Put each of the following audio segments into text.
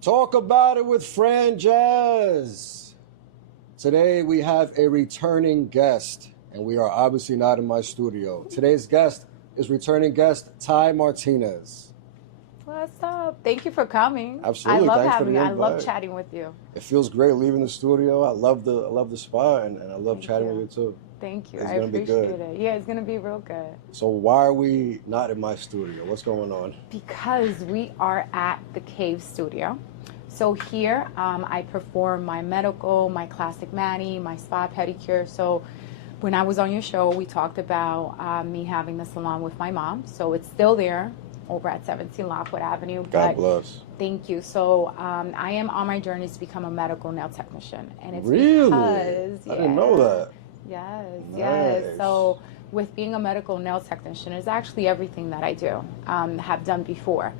Talk about it with Fran Jazz. Today we have a returning guest, and we are obviously not in my studio. Today's guest is returning guest Tai Martinez. What's up? Thank you for coming. Absolutely. I love Thanks for having the you. I invite. love chatting with you. It feels great leaving the studio. I love the spot, and I love chatting with you too. Thank you. It's I gonna be appreciate good. it. Yeah, it's gonna be real good. So why are we not in my studio? What's going on? Because we are at the Cave Studio. So here, I perform my medical, my classic mani, my spa pedicure. So when I was on your show, we talked about me having the salon with my mom. So it's still there over at 17 Lockwood Avenue. God bless. Thank you. So I am on my journey to become a medical nail technician. And it's Really? because... I didn't know that. Yes, Nice. yes. So with being a medical nail technician is actually everything that I do, have done before.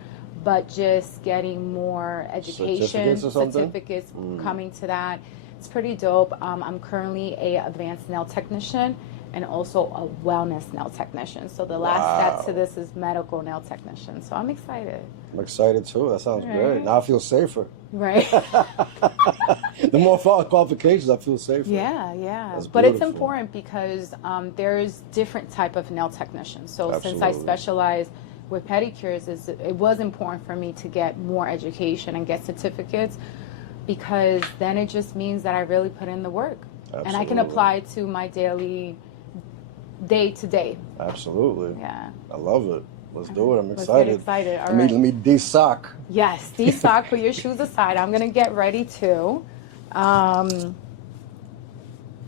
But just getting more education, certificates coming to that. It's pretty dope. I'm currently a advanced nail technician and also a wellness nail technician. So the last step to this is medical nail technician. So I'm excited. I'm excited too. That sounds great. Now I feel safer. Right. The more qualifications, I feel safer. Yeah, yeah. That's but it's beautiful. important because there's different type of nail technicians. So since I Absolutely. specialize with pedicures, it was important for me to get more education and get certificates, because then it just means that I really put in the work. Absolutely. And I can apply it to my daily, day to day. Absolutely. Yeah. I love it. Let's do it. I'm Let's excited. get excited. All Let right. me de-sock. Yes, de-sock, put your shoes aside. I'm going to get ready too.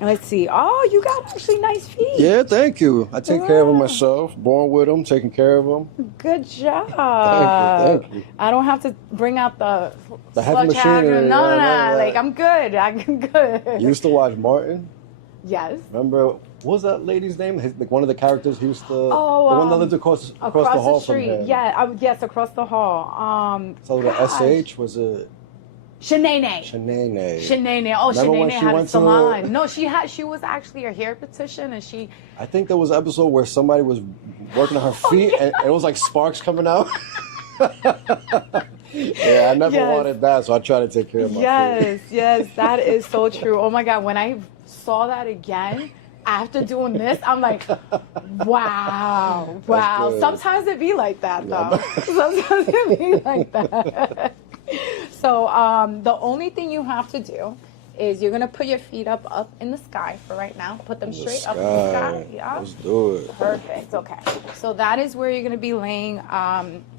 Let's see. Oh, you got actually nice feet. Yeah, thank you. I take care of them myself. Born with them, taking care of them. Good job. Thank you. I don't have to bring out the heavy machinery. No. Yeah. Like, I'm good. I'm good. You used to watch Martin? Yes. Remember, what was that lady's name? Like one of the characters he used to... Oh, the one that lived across the hall street. from him. Yeah, yes, across the hall. So the SH, was it? Shanae. Shanae. Oh, Remember when Shanae she had a went to salon. No, she was actually a hair beautician, and she... I think there was an episode where somebody was working on her feet, and it was like sparks coming out. Yeah, I never wanted that, so I try to take care of my feet. Yes, that is so true. Oh my God, when I saw that again after doing this, I'm like, wow. Good. Sometimes it be like that, though. Sometimes it be like that. So the only thing you have to do is you're gonna put your feet up in the sky for right now. Put them straight up in the sky. Yeah. Let's do it. Perfect. Okay. So that is where you're gonna be laying,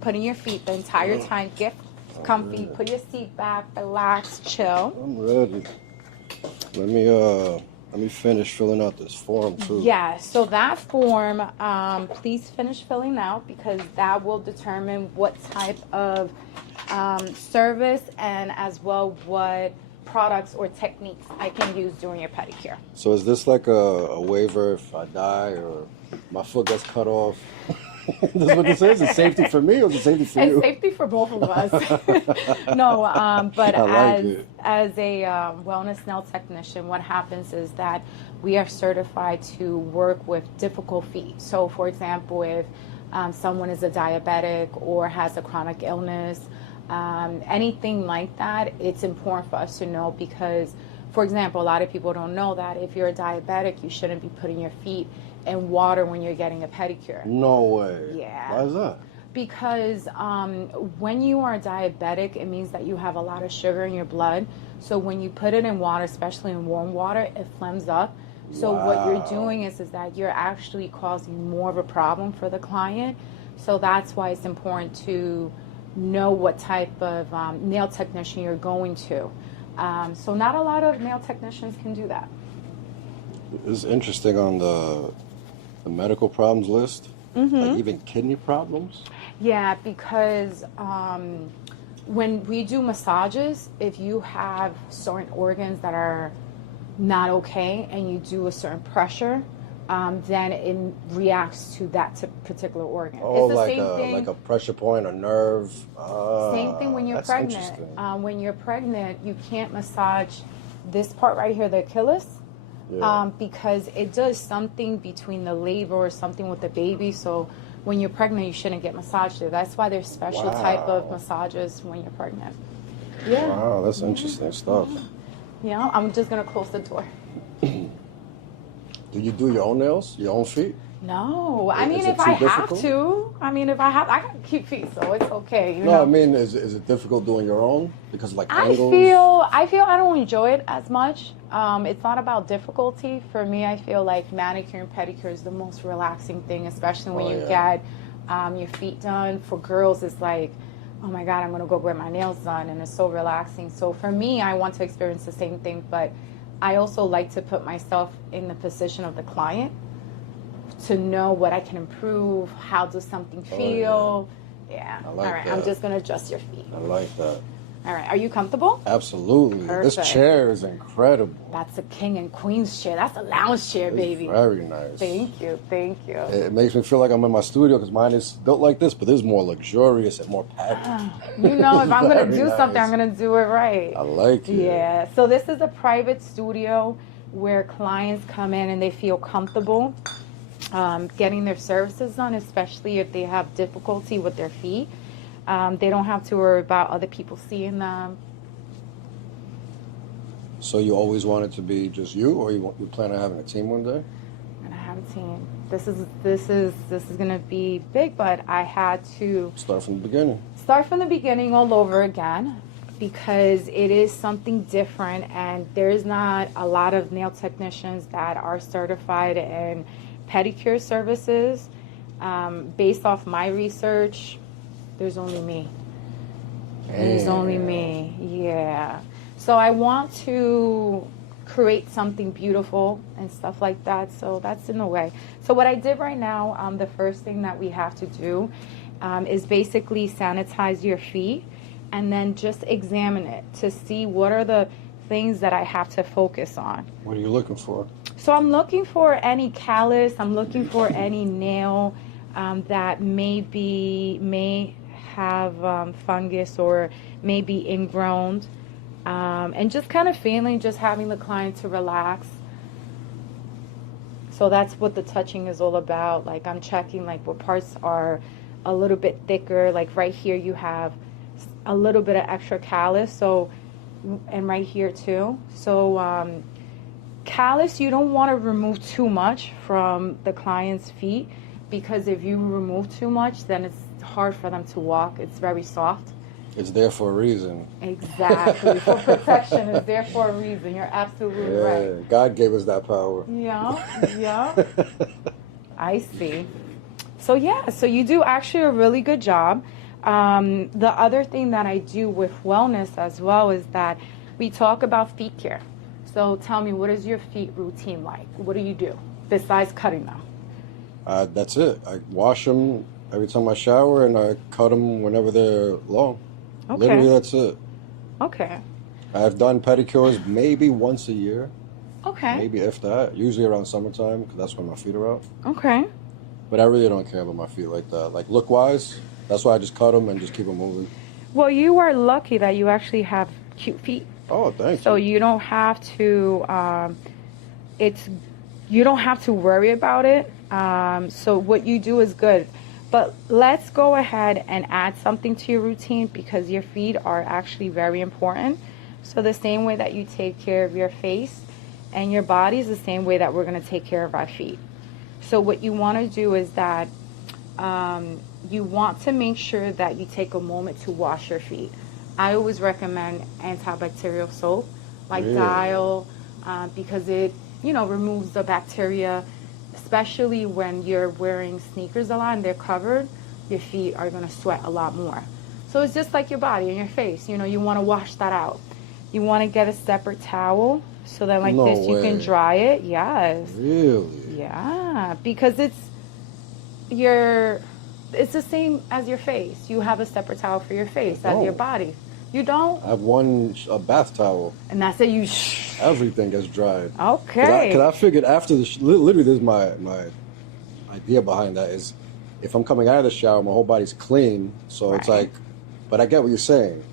putting your feet the entire time. Get comfy. Put your seat back. Relax. Chill. I'm ready. Let me finish filling out this form too. Yeah. So that form, please finish filling out, because that will determine what type of service and as well what products or techniques I can use during your pedicure. So is this like a waiver if I die or my foot gets cut off? This is what this is? It's safety for me or is it safety for you? It's safety for both of us. No, but as a wellness nail technician, what happens is that we are certified to work with difficult feet. So for example, if someone is a diabetic or has a chronic illness, anything like that, it's important for us to know, because, for example, a lot of people don't know that if you're a diabetic, you shouldn't be putting your feet in water when you're getting a pedicure. No way. Yeah. Why is that? Because when you are diabetic, it means that you have a lot of sugar in your blood. So when you put it in water, especially in warm water, it flames up. So what you're doing is that you're actually causing more of a problem for the client. So that's why it's important to know what type of nail technician you're going to. So not a lot of nail technicians can do that. It's interesting on the medical problems list, like even kidney problems. Yeah, because when we do massages, if you have certain organs that are not okay and you do a certain pressure, then it reacts to that particular organ. Oh, it's the like same thing. like a pressure point, a nerve. Same thing when you're pregnant. When you're pregnant, you can't massage this part right here, the Achilles, because it does something between the labor or something with the baby. So when you're pregnant, you shouldn't get massaged there. That's why there's special type of massages when you're pregnant. Yeah. Wow, that's interesting stuff. Yeah, I'm just gonna close the door. Do you do your own nails, your own feet? No, I mean, Is if it I too have difficult? to, I got cute feet, so it's okay, you No, I know. mean, is it difficult doing your own because of, like, I angles? feel, I feel I don't enjoy it as much. It's not about difficulty for me. I feel like manicure and pedicure is the most relaxing thing, especially when Oh, you yeah. get your feet done. For girls, it's like, oh my God, I'm gonna go get my nails done, and it's so relaxing. So for me, I want to experience the same thing, but I also like to put myself in the position of the client to know what I can improve. How does something Oh, feel? Yeah. I All like right. I'm that. just gonna adjust your feet. I like that. All right. Are you comfortable? Absolutely. This Perfect. chair is incredible. That's a king and queen's chair. That's a lounge chair, It's baby. very nice. Thank you. Thank you. It makes me feel like I'm in my studio because mine is built like this, but this is more luxurious and more padded. You know, if I'm gonna Very do something, nice. I'm gonna do it right. I like it. Yeah. So this is a private studio where clients come in and they feel comfortable getting their services done, especially if they have difficulty with their feet. They don't have to worry about other people seeing them. So you always want it to be just you, or you plan on having a team one day? I'm gonna have a team. This is gonna be big, but I had to Start from the beginning. start from the beginning all over again because it is something different, and there's not a lot of nail technicians that are certified in pedicure services. Based off my research, there's only me. There's only me. Yeah. So I want to create something beautiful and stuff like that. So that's in the way. So what I did right now, the first thing that we have to do is basically sanitize your feet and then just examine it to see what are the things that I have to focus on. What are you looking for? So I'm looking for any callus. I'm looking for any nail that may have fungus or may be ingrown. And just kind of feeling, just having the client to relax. So that's what the touching is all about. Like I'm checking like what parts are a little bit thicker. Like right here you have a little bit of extra callus. So, and right here too. So callus, you don't want to remove too much from the client's feet because if you remove too much, then it's hard for them to walk. It's very soft. It's there for a reason. Exactly. For protection, it's there for a reason. You're absolutely right. God gave us that power. Yeah. I see. So yeah, so you do actually a really good job. The other thing that I do with wellness as well is that we talk about feet care. So tell me, what is your feet routine like? What do you do besides cutting them? That's it. I wash them every time I shower, and I cut them whenever they're long. Okay. Literally, that's it. Okay. I've done pedicures maybe once a year. Okay. Maybe if that. Usually around summertime, because that's when my feet are out. Okay. But I really don't care about my feet like that. Like look-wise, that's why I just cut them and just keep them moving. Well, you are lucky that you actually have cute feet. Oh, thank you. So you don't have to. You don't have to worry about it. So what you do is good. But let's go ahead and add something to your routine because your feet are actually very important. So the same way that you take care of your face and your body is the same way that we're going to take care of our feet. So what you want to do is that you want to make sure that you take a moment to wash your feet. I always recommend antibacterial soap like Dial because it, removes the bacteria, especially when you're wearing sneakers a lot and they're covered, your feet are going to sweat a lot more. So it's just like your body and your face. You want to wash that out. You want to get a separate towel so that like this you can dry it. Yes. Really? Yeah, because it's the same as your face. You have a separate towel for your face as your body. You don't? I have a bath towel. And that's it. Everything gets dried. Okay. Because I figured after literally this is my idea behind that is if I'm coming out of the shower, my whole body's clean. So it's like, but I get what you're saying.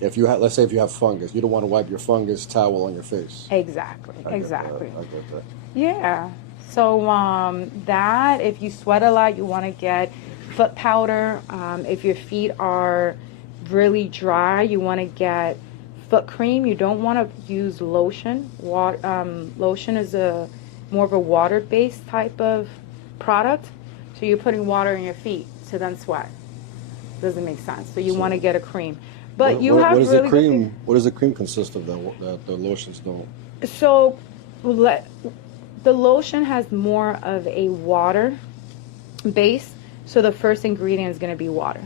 If you let's say if you have fungus, you don't want to wipe your fungus towel on your face. Exactly. I get that. Yeah. So that if you sweat a lot, you want to get foot powder. If your feet are really dry, you want to get foot cream. You don't want to use lotion. Lotion is more of a water-based type of product. So you're putting water in your feet to then sweat. Doesn't make sense. So you want to get a cream. But what does the cream? What does the cream consist of that the lotions don't? So the lotion has more of a water base. So the first ingredient is going to be water.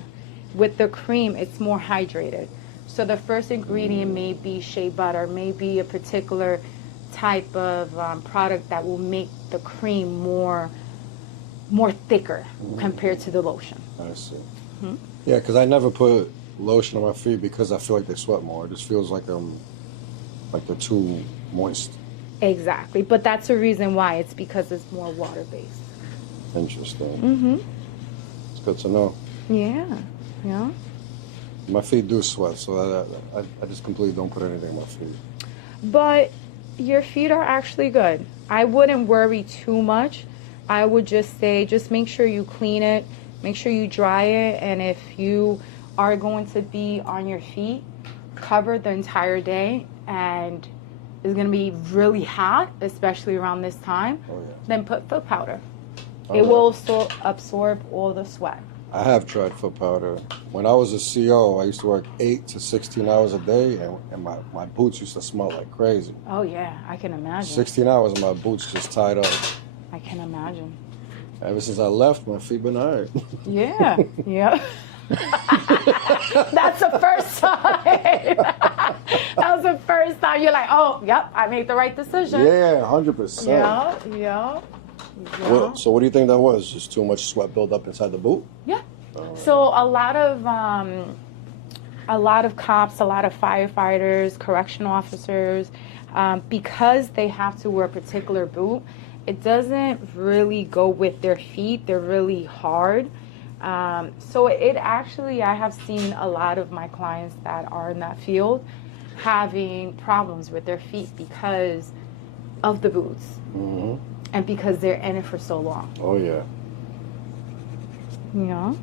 With the cream, it's more hydrated. So the first ingredient may be shea butter, may be a particular type of product that will make the cream more thicker compared to the lotion. I see. Yeah, because I never put lotion on my feet because I feel like they sweat more. It just feels like they're too moist. Exactly, but that's the reason why. It's because it's more water based. Interesting. It's good to know. Yeah. My feet do sweat, so I just completely don't put anything on my feet. But your feet are actually good. I wouldn't worry too much. I would just say, just make sure you clean it, make sure you dry it, and if you are going to be on your feet covered the entire day and it's going to be really hot, especially around this time, then put foot powder. It will absorb all the sweat. I have tried foot powder. When I was a CO, I used to work 8 to 16 hours a day, and my boots used to smell like crazy. Oh, yeah, I can imagine. 16 hours and my boots just tied up. I can imagine. Ever since I left, my feet been all right. Yeah. That's the first sign. That was the first time you're like, oh, yep, I made the right decision. Yeah, 100%. Yeah. So what do you think that was? Just too much sweat build up inside the boot? Yeah. So a lot of cops, a lot of firefighters, correctional officers, because they have to wear a particular boot, it doesn't really go with their feet. They're really hard. So it actually, I have seen a lot of my clients that are in that field having problems with their feet because of the boots. And because they're in it for so long. Oh, yeah. Yeah.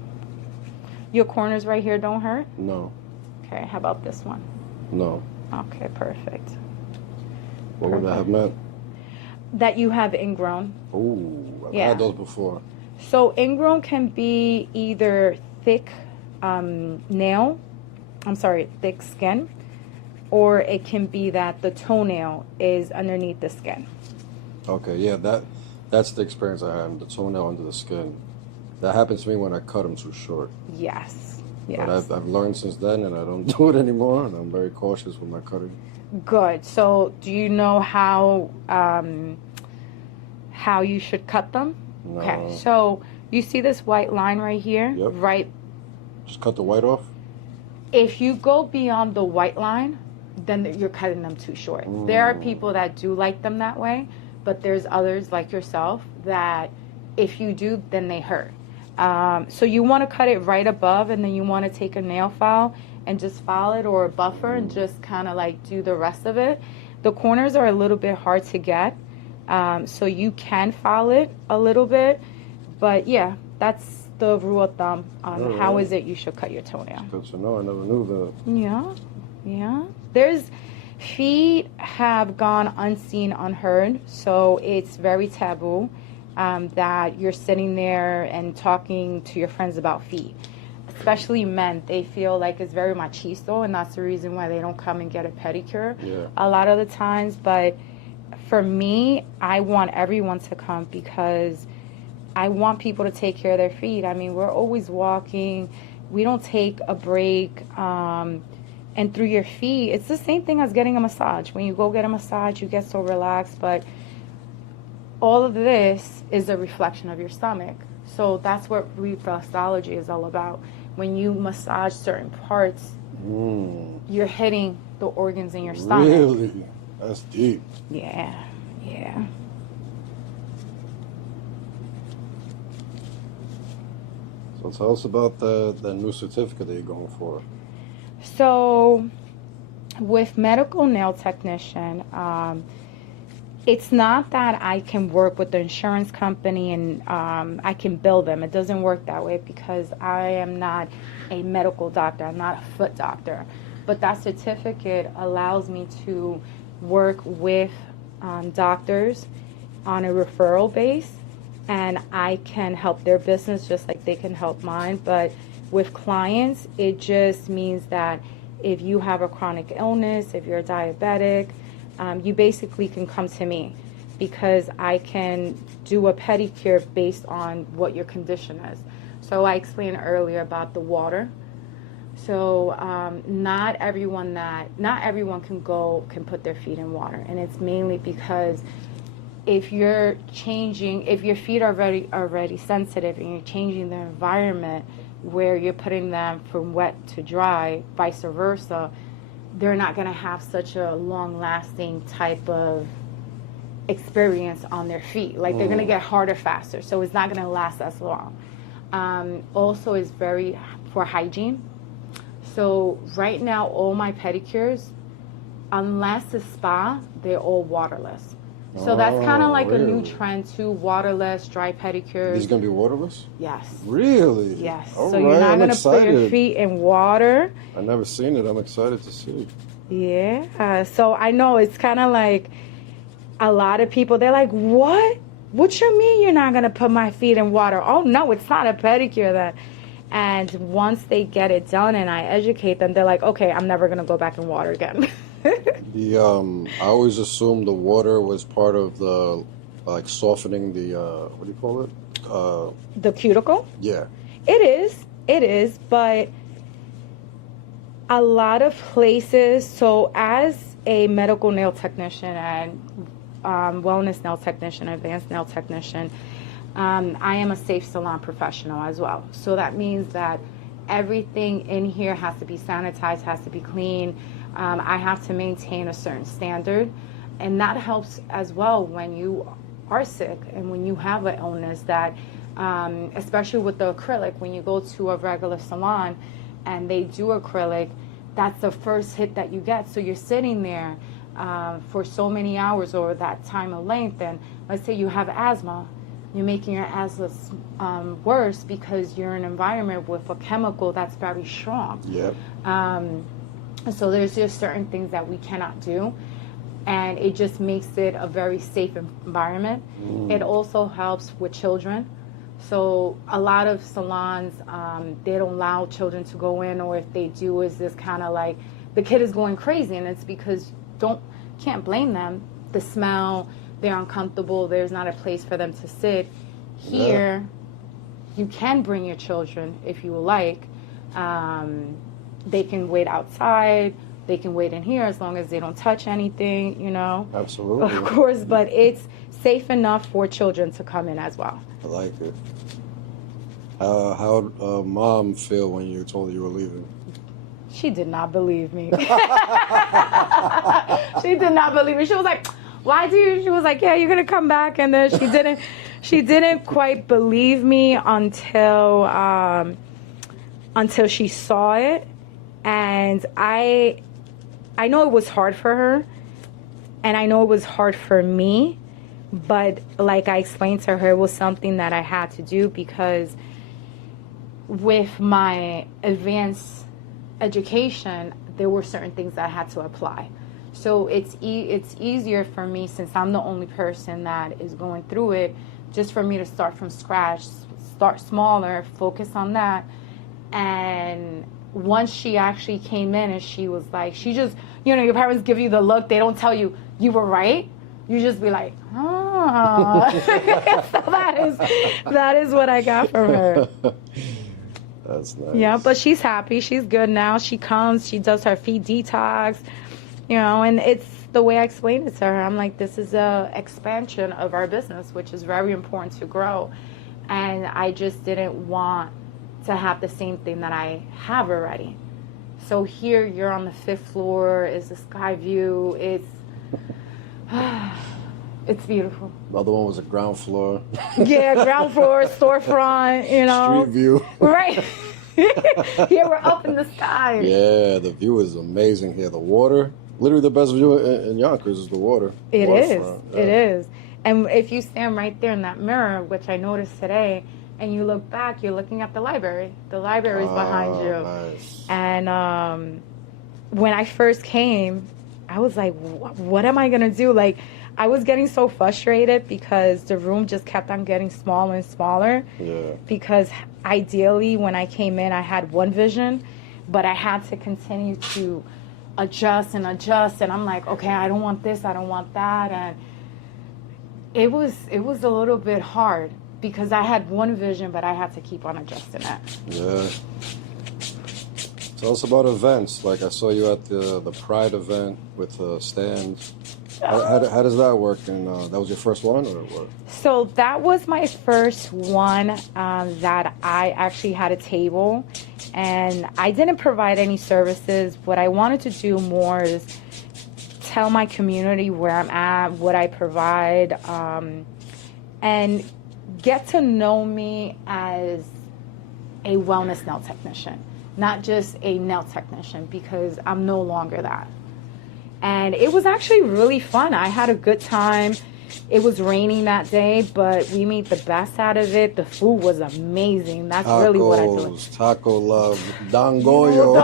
Your corners right here don't hurt? No. Okay, how about this one? No. Okay, perfect. What would that have meant? That you have ingrown. Oh, I've had those before. So ingrown can be either thick thick skin, or it can be that the toenail is underneath the skin. Okay, yeah, that's the experience I had, the toenail under the skin. That happened to me when I cut them too short. Yes. But I've learned since then, and I don't do it anymore, and I'm very cautious with my cutting. Good. So do you know how you should cut them? No. Okay, so you see this white line right here? Yep. Right. Just cut the white off? If you go beyond the white line, then you're cutting them too short. There are people that do like them that way, but there's others like yourself that if you do, then they hurt. So you want to cut it right above, and then you want to take a nail file and just file it, or a buffer, and just kind of like do the rest of it. The corners are a little bit hard to get, so you can file it a little bit, but yeah, that's the rule of thumb on how is it you should cut your toenail. Good to know. I never knew that. Yeah. There's feet have gone unseen, unheard, so it's very taboo that you're sitting there and talking to your friends about feet. Especially men, they feel like it's very machisto, and that's the reason why they don't come and get a pedicure a lot of the times. But for me, I want everyone to come because I want people to take care of their feet. I mean, we're always walking. We don't take a break. And through your feet, it's the same thing as getting a massage. When you go get a massage, you get so relaxed. But all of this is a reflection of your stomach. So that's what reflexology is all about. When you massage certain parts, you're hitting the organs in your stomach. Really? That's deep. Yeah. So tell us about the new certificate that you're going for. So with medical nail technician, It's not that I can work with the insurance company and I can bill them. It doesn't work that way because I am not a medical doctor. I'm not a foot doctor. But that certificate allows me to work with doctors on a referral base, and I can help their business just like they can help mine. But with clients, it just means that if you have a chronic illness, if you're diabetic, you basically can come to me because I can do a pedicure based on what your condition is. So I explained earlier about the water. So not everyone can put their feet in water, and it's mainly because if your feet are already sensitive and you're changing the environment where you're putting them from wet to dry, vice versa, they're not going to have such a long-lasting type of experience on their feet. Like they're going to get harder faster, so it's not going to last as long. Also, is very for hygiene. So right now, all my pedicures, unless it's spa, they're all waterless. So that's kind of like a new trend too, waterless, dry pedicures. These going to be waterless? Yes. Really? Yes. All so right, you're not I'm going to put your excited. feet in water. I've never seen it. I'm excited to see. Yeah. So I know it's kind of like a lot of people, they're like, what? What you mean you're not going to put my feet in water? Oh, no, it's not a pedicure then. And once they get it done and I educate them, they're like, okay, I'm never going to go back in water again. I always assumed the water was part of the, like, softening the, what do you call it? The cuticle? Yeah. It is, but a lot of places, so as a medical nail technician and wellness nail technician, advanced nail technician, I am a safe salon professional as well. So that means that everything in here has to be sanitized, has to be clean. I have to maintain a certain standard, and that helps as well when you are sick and when you have an illness that, especially with the acrylic, when you go to a regular salon and they do acrylic, that's the first hit that you get. So you're sitting there for so many hours or that time of length, and let's say you have asthma, you're making your asthma worse because you're in an environment with a chemical that's very strong. Yep. So there's just certain things that we cannot do, and it just makes it a very safe environment. It also helps with children. So a lot of salons, they don't allow children to go in, or if they do, is this kind of like the kid is going crazy, and it's because can't blame them. The smell, they're uncomfortable, there's not a place for them to sit. Here, you can bring your children if you would like. They can wait outside, they can wait in here as long as they don't touch anything, you know. Absolutely. Of course, but it's safe enough for children to come in as well. I like it. How'd Mom feel when you told her you were leaving? She did not believe me. She did not believe me. She was like, why do you? She was like, yeah, you're going to come back. And then she didn't quite believe me until she saw it. And I know it was hard for her, and I know it was hard for me, but like I explained to her, it was something that I had to do because with my advanced education, there were certain things that I had to apply. So it's easier for me, since I'm the only person that is going through it, just for me to start from scratch, start smaller, focus on that. And once she actually came in and she was like, she just, you know, your parents give you the look, they don't tell you, you were right. You just be like, oh. So that is what I got from her. That's nice. Yeah, but she's happy. She's good now. She comes, she does her feet detox, you know, and it's the way I explained it to her. I'm like, this is a expansion of our business, which is very important to grow. And I just didn't want to have the same thing that I have already. So here you're on the 5th floor, is the sky view. It's beautiful. The other one was a ground floor. Yeah, ground floor, storefront, you know. Street view. Right. Here we're up in the sky. Yeah, the view is amazing here. The water, Literally the best view in Yonkers is the water. It is. Waterfront. It is. And if you stand right there in that mirror, which I noticed today, and you look back, you're looking at the library. The library is behind you. Nice. And when I first came, I was like, what am I going to do? Like, I was getting so frustrated because the room just kept on getting smaller and smaller. Yeah. Because ideally, when I came in, I had one vision, but I had to continue to adjust. And I'm like, okay, I don't want this, I don't want that. And it was a little bit hard because I had one vision, but I had to keep on adjusting it. Yeah. Tell us about events. Like I saw you at the Pride event with Stan. How does that work? And that was your first one, or what? So that was my first one that I actually had a table, and I didn't provide any services. What I wanted to do more is tell my community where I'm at, what I provide, and get to know me as a wellness nail technician, not just a nail technician, because I'm no longer that. And it was actually really fun. I had a good time. It was raining that day, but we made the best out of it. The food was amazing. That's really what I do. Taco love, Don Goyo.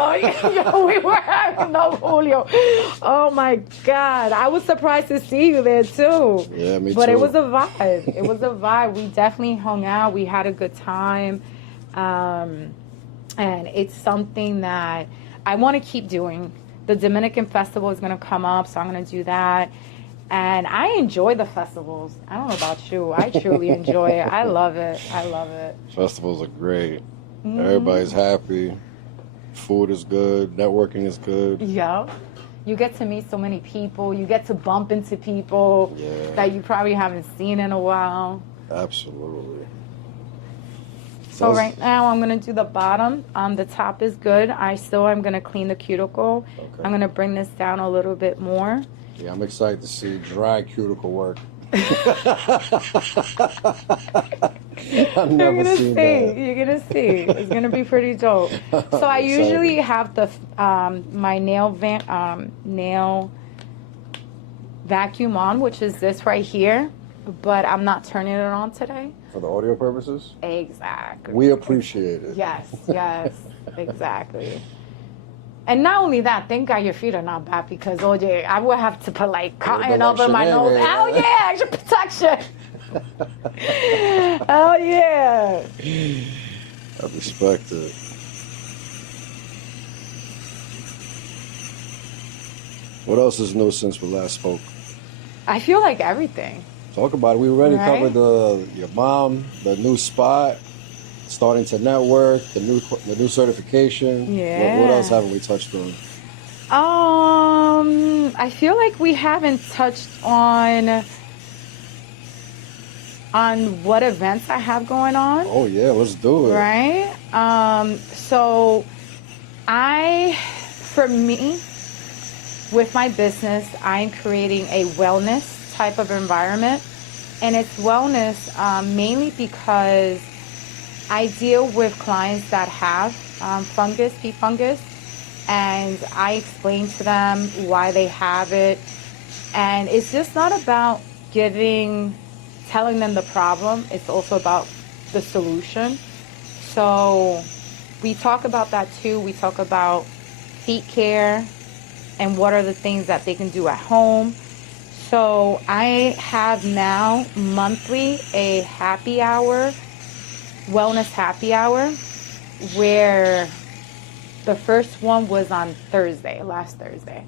Yo, we were having no Julio. Oh my God. I was surprised to see you there too. Yeah, me too. But it was a vibe. It was a vibe. We definitely hung out. We had a good time. And it's something that I want to keep doing. The Dominican Festival is going to come up, so I'm going to do that. And I enjoy the festivals. I don't know about you. I truly enjoy it. I love it. I love it. Festivals are great. Mm-hmm. Everybody's happy. Food is good. Networking is good. Yeah. You get to meet so many people. You get to bump into people that you probably haven't seen in a while. Absolutely. So right now I'm going to do the bottom. The top is good. I still am going to clean the cuticle. Okay. I'm going to bring this down a little bit more. Yeah, I'm excited to see dry cuticle work. I've never seen that. You're going to see. It's going to be pretty dope. So I usually have the my nail vacuum on, which is this right here. But I'm not turning it on today. For the audio purposes? Exactly. We appreciate it. Yes, exactly. And not only that, thank God your feet are not bad because, OJ, I would have to put like cotton over my nose. Oh, yeah, extra protection. Oh, yeah. I respect it. What else is new since we last spoke? I feel like everything. Talk about it. We already covered your mom, the new spot, starting to network, the new certification. Yeah. What else haven't we touched on? I feel like we haven't touched on what events I have going on. Oh yeah, let's do it. Right? So for me, with my business, I'm creating a wellness type of environment, and it's wellness mainly because I deal with clients that have pea fungus, and I explain to them why they have it, and it's just not about telling them the problem, it's also about the solution. So we talk about that too. We talk about feet care and what are the things that they can do at home. So I have now monthly a happy hour, wellness happy hour, where the first one was on last Thursday.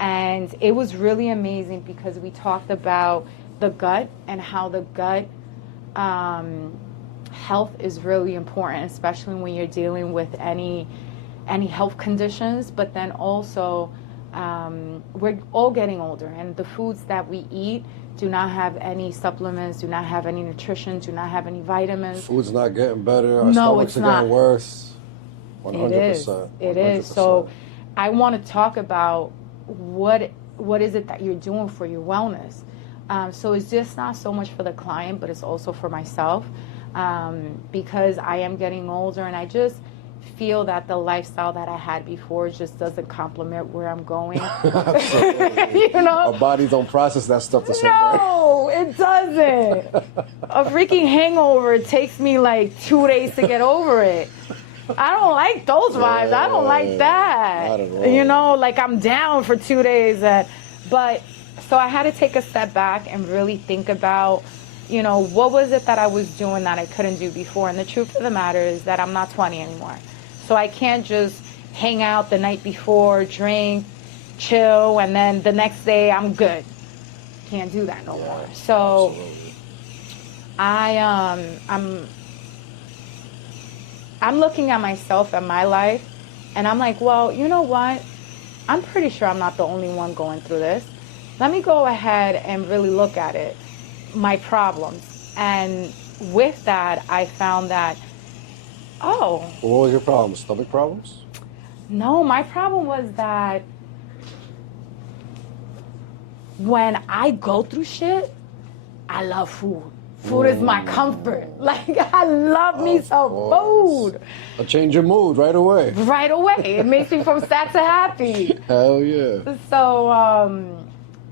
And it was really amazing because we talked about the gut and how the gut health is really important, especially when you're dealing with any health conditions, but then also we're all getting older, and the foods that we eat do not have any supplements, do not have any nutrition, do not have any vitamins. Food's not getting better. Our stomachs are getting worse. 100%. It is. So I want to talk about what is it that you're doing for your wellness. So it's just not so much for the client, but it's also for myself because I am getting older, and I just feel that the lifestyle that I had before just doesn't complement where I'm going. Absolutely. You know? Our bodies don't process that stuff the same way. No, it doesn't. A freaking hangover, it takes me like 2 days to get over it. I don't like those vibes. I don't like that. Not at all. You know, like I'm down for 2 days. But so I had to take a step back and really think about, you know, what was it that I was doing that I couldn't do before? And the truth of the matter is that I'm not 20 anymore. So I can't just hang out the night before, drink, chill, and then the next day I'm good. Can't do that no more. So absolutely. I'm looking at myself and my life, and I'm like, well, you know what? I'm pretty sure I'm not the only one going through this. Let me go ahead and really look at it, my problems. And with that, I found that, oh. What was your problem? Stomach problems? No, my problem was that when I go through shit, I love food. Food is my comfort. Like, I love me some food. A change your mood right away. Right away. It makes me from sad to happy. Hell yeah. So,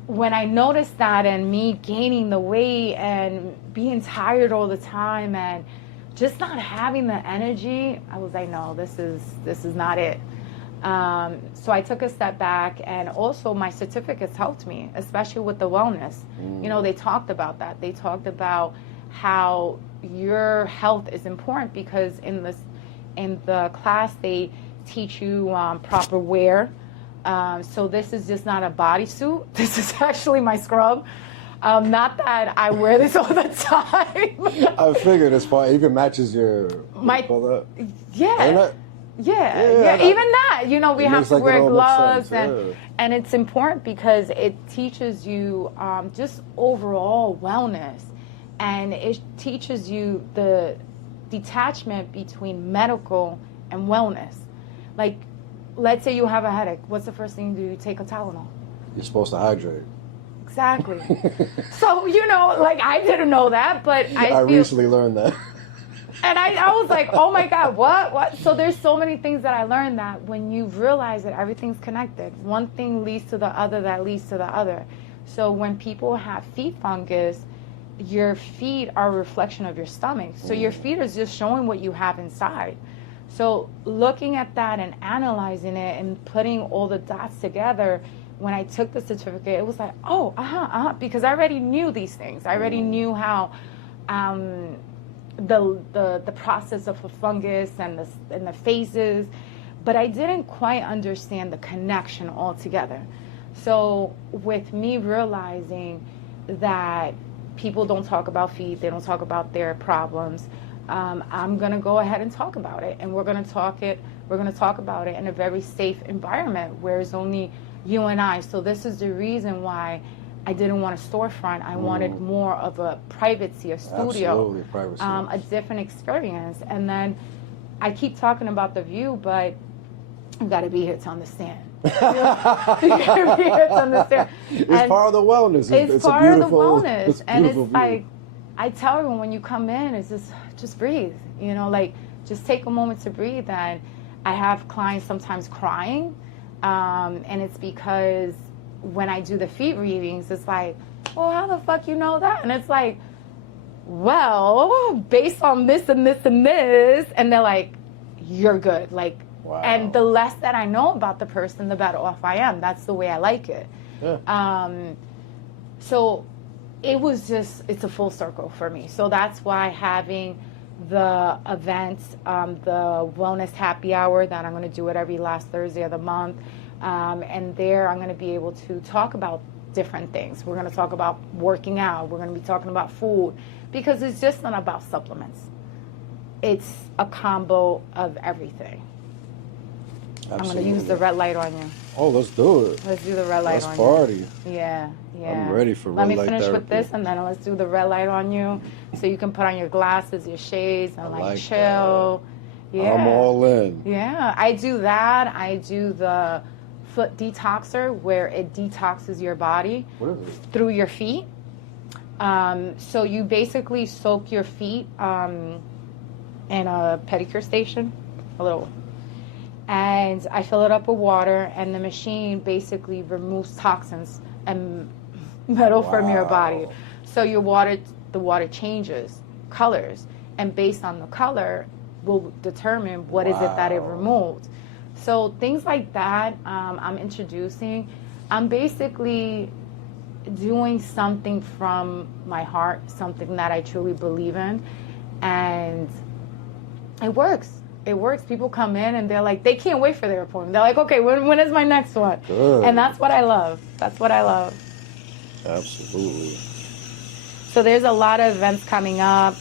when I noticed that and me gaining the weight and being tired all the time and just not having the energy, I was like, no, this is not it. So I took a step back, and also my certificates helped me, especially with the wellness. You know, they talked about that. They talked about how your health is important, because in the class they teach you proper wear. So this is just not a bodysuit. This is actually my scrub. Not that I wear this all the time. I figured it's fine. It even matches your Yeah. Yeah. Even that, you know, we have to wear gloves, and it's important because it teaches you just overall wellness, and it teaches you the detachment between medical and wellness. Like, let's say you have a headache. What's the first thing you do? You take a Tylenol. You're supposed to hydrate. Exactly. So, you know, like, I didn't know that, but I recently learned that. And I was like, oh my God, what? So there's so many things that I learned, that when you realize that everything's connected, one thing leads to the other, that leads to the other. So when people have feet fungus, your feet are a reflection of your stomach. So your feet is just showing what you have inside. So looking at that and analyzing it and putting all the dots together, when I took the certificate, it was like, oh, because I already knew these things. I already knew how the process of a fungus and the phases, but I didn't quite understand the connection altogether. So with me realizing that people don't talk about feet, they don't talk about their problems, I'm gonna go ahead and talk about it, and we're gonna talk about it in a very safe environment where it's only you and I. So this is the reason why I didn't want a storefront. I wanted more of a privacy, a studio. Absolutely, privacy. A different experience. And then I keep talking about the view, but you got to be here to understand. You got to be here to understand. It's part of the wellness. It's part of the wellness. And it's like, I tell everyone, when you come in, it's just breathe. You know, like, just take a moment to breathe. And I have clients sometimes crying, and it's because when I do the feet readings, it's like, well, how the fuck you know that? And it's like, well, based on this and this and this. And they're like, you're good. Like, wow. And the less that I know about the person, the better off I am. That's the way I like it. Yeah. So it was it's a full circle for me. So that's why having the events, the wellness happy hour, that I'm going to do it every last Thursday of the month. And there I'm going to be able to talk about different things. We're going to talk about working out. We're going to be talking about food, because it's just not about supplements. It's a combo of everything. Absolutely. I'm going to use the red light on you. Oh, let's do it. Let's do the red light on party. You. Yeah. I'm ready for red light therapy. Let me finish with this, and then let's do the red light on you, so you can put on your glasses, your shades, and like chill. That. Yeah. I'm all in. Yeah. I do that. I do the foot detoxer, where it detoxes your body through your feet. So you basically soak your feet in a pedicure station, a little and I fill it up with water, and the machine basically removes toxins and metal from your body. So the water changes colors, and based on the color will determine what is it that it removed. So things like that, I'm introducing. I'm basically doing something from my heart, something that I truly believe in, and it works. It works. People come in and they're like, they can't wait for their appointment. They're like, okay, when is my next one? Good. And that's what I love. That's what I love. Absolutely. So there's a lot of events coming up.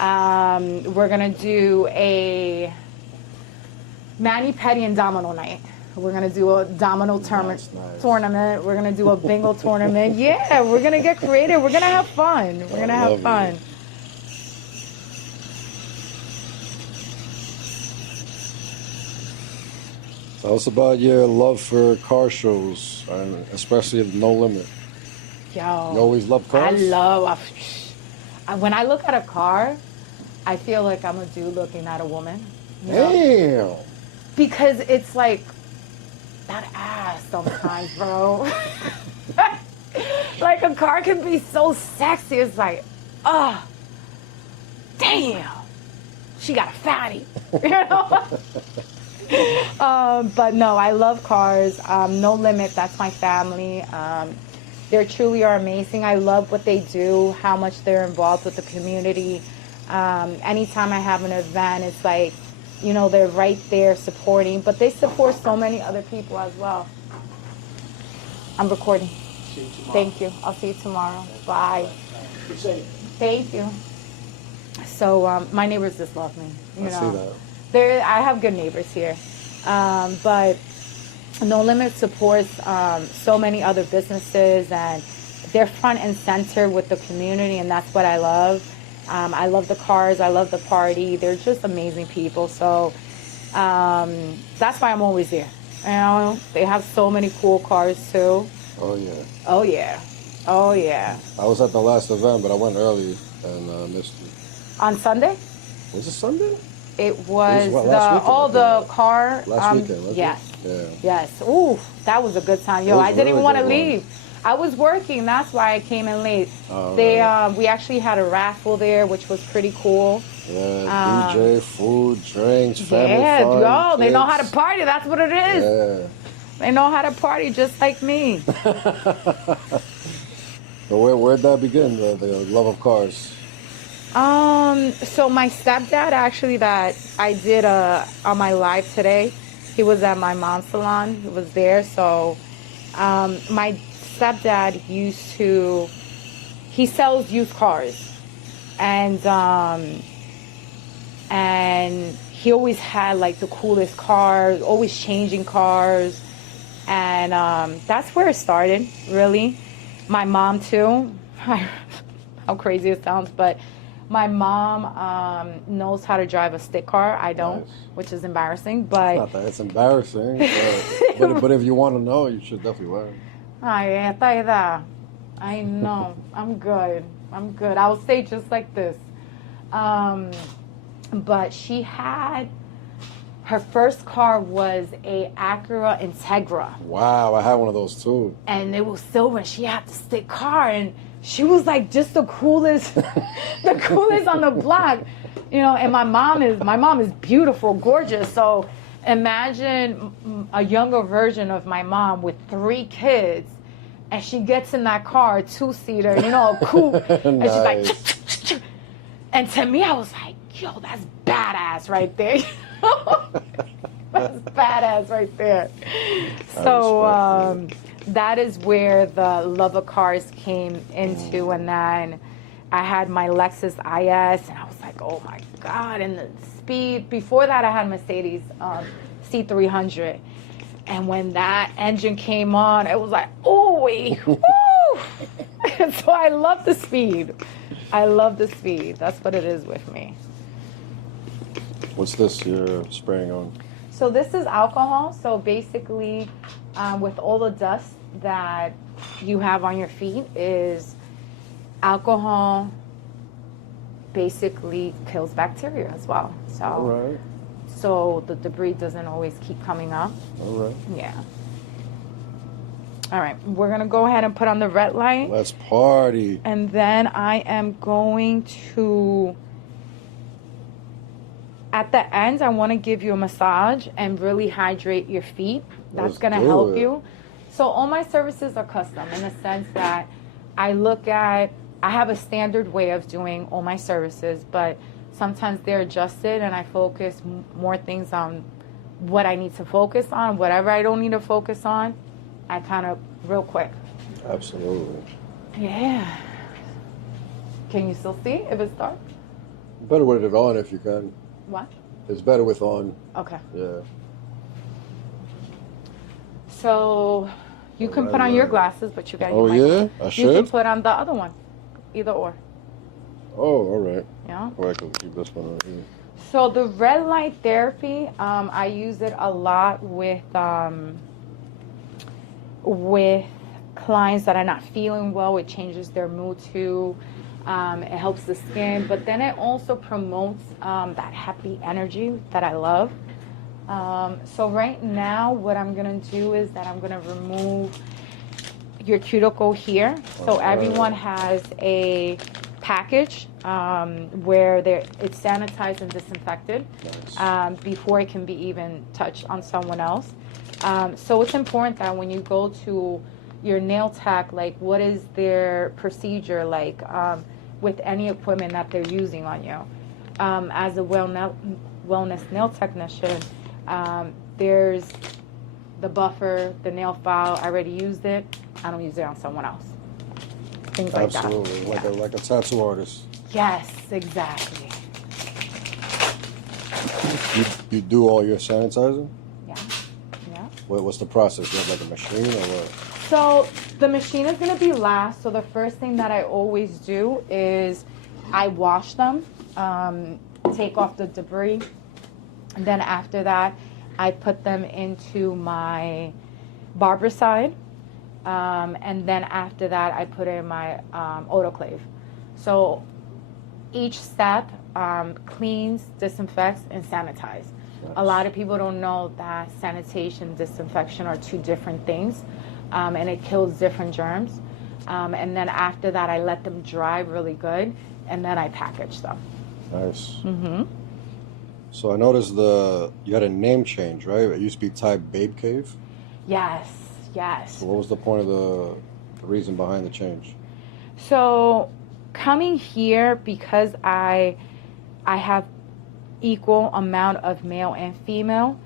We're going to do a mani, pedi, and domino night. We're going to do a domino tournament. We're going to do a bingo tournament. Yeah, we're going to get creative. We're going to have fun. We're going to have fun. Tell us about your love for car shows, and especially No Limit. Yo, you always love cars? When I look at a car, I feel like I'm a dude looking at a woman. You know? Damn. Because it's like that ass sometimes, bro. Like a car can be so sexy. It's like, oh, damn, she got a fatty, you know? But no, I love cars. No Limit, that's my family. They truly are amazing. I love what they do, how much they're involved with the community. Anytime I have an event, it's like, you know, they're right there supporting, but they support so many other people as well. I'm recording. See you tomorrow. Thank you. I'll see you tomorrow. Bye. Be safe. Thank you. So my neighbors just love me. You know. See that. I have good neighbors here. But No Limit supports so many other businesses, and they're front and center with the community, and that's what I love. I love the cars. I love the party. They're just amazing people. So that's why I'm always here. You know, they have so many cool cars too. Oh, yeah. Oh, yeah. Oh, yeah. I was at the last event, but I went early and missed it. On Sunday? Was it Sunday? It was the car. Last weekend, wasn't yes. it? Yeah. Yes. Ooh, that was a good time. Yo, I didn't even want to leave. I was working. That's why I came in late. We actually had a raffle there, which was pretty cool. Yeah, DJ, food, drinks, family fun. Yeah, yo, kids. they know how to party. That's what it is. Yeah. They know how to party just like me. So where'd that begin, the love of cars? So my stepdad, actually, that I did on my live today, he was at my mom's salon. He was there. So my stepdad he sells used cars, and he always had like the coolest cars, always changing cars, and that's where it started, really. My mom too. How crazy it sounds, but my mom knows how to drive a stick car. I don't, Nice. which is embarrassing. But It's not that. It's embarrassing. But if you want to know, you should definitely learn. I know. I'm good. I'll say just like this. But she had, her first car was a Acura Integra. Wow, I had one of those too. And it was silver, and she had the stick car, and she was like just the coolest, the coolest on the block, you know. And my mom is beautiful, gorgeous. So imagine a younger version of my mom with 3 kids, and she gets in that car, a 2-seater, you know, a coupe, and Nice. she's like, and to me, I was like, yo, that's badass right there. That's badass right there. So that is where the love of cars came into, and then I had my Lexus IS, and I was like, oh my God. And the speed, before that I had Mercedes C300, and when that engine came on, it was like, ooh, woo. So I love the speed. That's what it is with me. What's this you're spraying on? So this is alcohol. So basically, with all the dust that you have on your feet, is alcohol basically kills bacteria as well. So All right. so the debris doesn't always keep coming up. All right. Yeah. All right, we're gonna go ahead and put on the red light. Let's party. And then I am going to, at the end, I want to give you a massage and really hydrate your feet. That's gonna help you. So all my services are custom in the sense that I have a standard way of doing all my services, but sometimes they're adjusted and I focus more things on what I need to focus on. Whatever I don't need to focus on, I kind of real quick. Absolutely. Yeah. Can you still see if it's dark? Better with it on if you can. What? It's better with on. Okay. Yeah. So you can put on your glasses, but you got your mic. Oh, yeah? I should? You can put on the other one. Either or. Oh, all right. Yeah. Or I can keep this one on here. So the red light therapy, I use it a lot with clients that are not feeling well. It changes their mood too. It helps the skin, but then it also promotes that happy energy that I love. So right now, what I'm gonna do is that I'm gonna remove your cuticle here. So everyone has a package where it's sanitized and disinfected before it can be even touched on someone else. So it's important that when you go to your nail tech, like what is their procedure like with any equipment that they're using on you. As a wellness nail technician, there's the buffer, the nail file. I already used it. I don't use it on someone else. Things like that. Absolutely, like a tattoo artist. Yes, exactly. You do all your sanitizing? Yeah. What's the process? You have like a machine or what? So the machine is going to be last. So the first thing that I always do is I wash them, take off the debris. And then after that, I put them into my barbicide. And then after that, I put it in my autoclave. So each step cleans, disinfects, and sanitizes. Nice. A lot of people don't know that sanitation and disinfection are two different things, and it kills different germs. And then after that, I let them dry really good, and then I package them. Nice. Mm-hmm. So I noticed you had a name change, right? It used to be Tai Babe Cave? Yes. So what was the point of the reason behind the change? So coming here, because I have equal amount of male and female,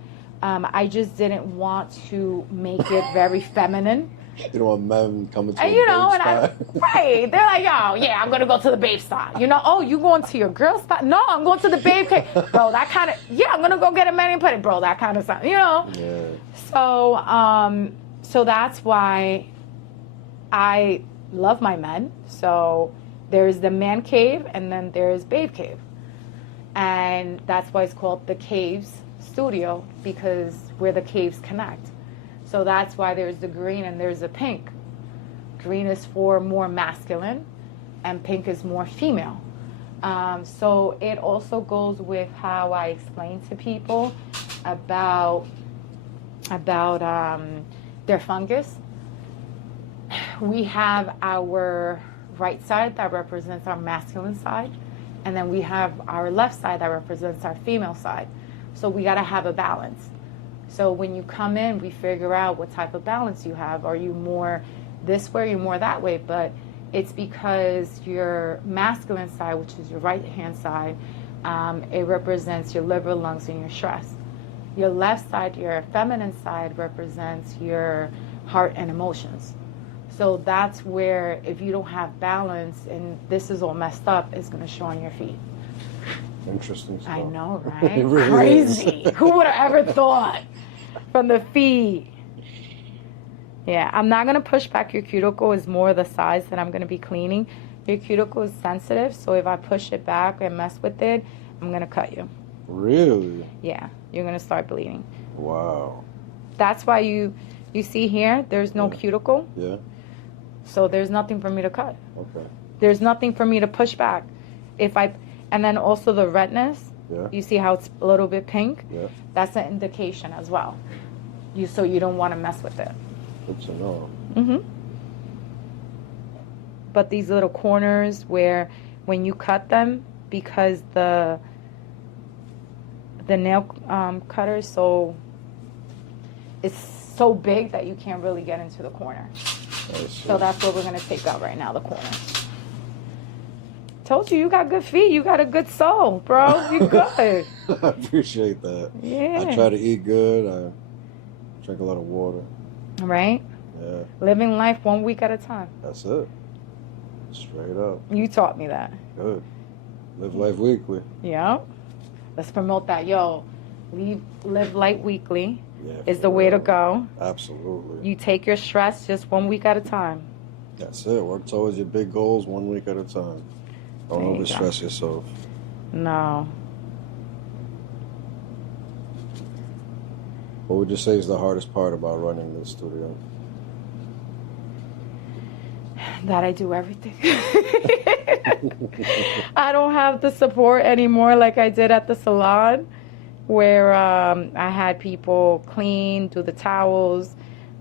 I just didn't want to make it very feminine. You don't want men coming to right. They're like, oh, yeah, I'm going to go to the babe spot. Oh, you going to your girl spot? No, I'm going to the babe cave. Bro, that kind of, I'm going to go get a mani pedi. Bro, that kind of stuff, Yeah. So that's why I love my men. So there's the man cave and then there's babe cave. And that's why it's called the Caves Studio, because where the caves connect. So that's why there's the green and there's the pink. Green is for more masculine and pink is more female. So it also goes with how I explain to people about their fungus. We have our right side that represents our masculine side, and then we have our left side that represents our female side. So we got to have a balance. So when you come in, we figure out what type of balance you have. Are you more this way, are you more that way? But it's because your masculine side, which is your right hand side, it represents your liver, lungs, and your stress. Your left side, your feminine side, represents your heart and emotions. So that's where if you don't have balance and this is all messed up, it's going to show on your feet. Interesting stuff. I know, right? Really Crazy. Who would have ever thought? From the feet. Yeah, I'm not going to push back your cuticle. It's more the sides that I'm going to be cleaning. Your cuticle is sensitive, so if I push it back and mess with it, I'm going to cut you. Really? Yeah, you're going to start bleeding. Wow. That's why you see here, there's no cuticle. Yeah. So there's nothing for me to cut. Okay. There's nothing for me to push back. And then also the redness, Yeah. You see how it's a little bit pink? Yeah. That's an indication as well. So you don't want to mess with it. Good to know. Mm-hmm. But these little corners where when you cut them, because the nail cutter is it's so big that you can't really get into the corner. So that's what we're going to take out right now, the corners. Told you got good feet. You got a good soul, bro. You good. I appreciate that. Yeah. I try to eat good. I drink a lot of water. Right? Yeah. Living life 1 week at a time. That's it. Straight up. You taught me that. Good. Live life weekly. Yeah. Let's promote that. Yo, live light weekly is the real. way to go. Absolutely. You take your stress just 1 week at a time. That's it. Work towards your big goals 1 week at a time. Don't overstress yourself. No. What would you say is the hardest part about running this studio? That I do everything. I don't have the support anymore like I did at the salon, where I had people clean, do the towels.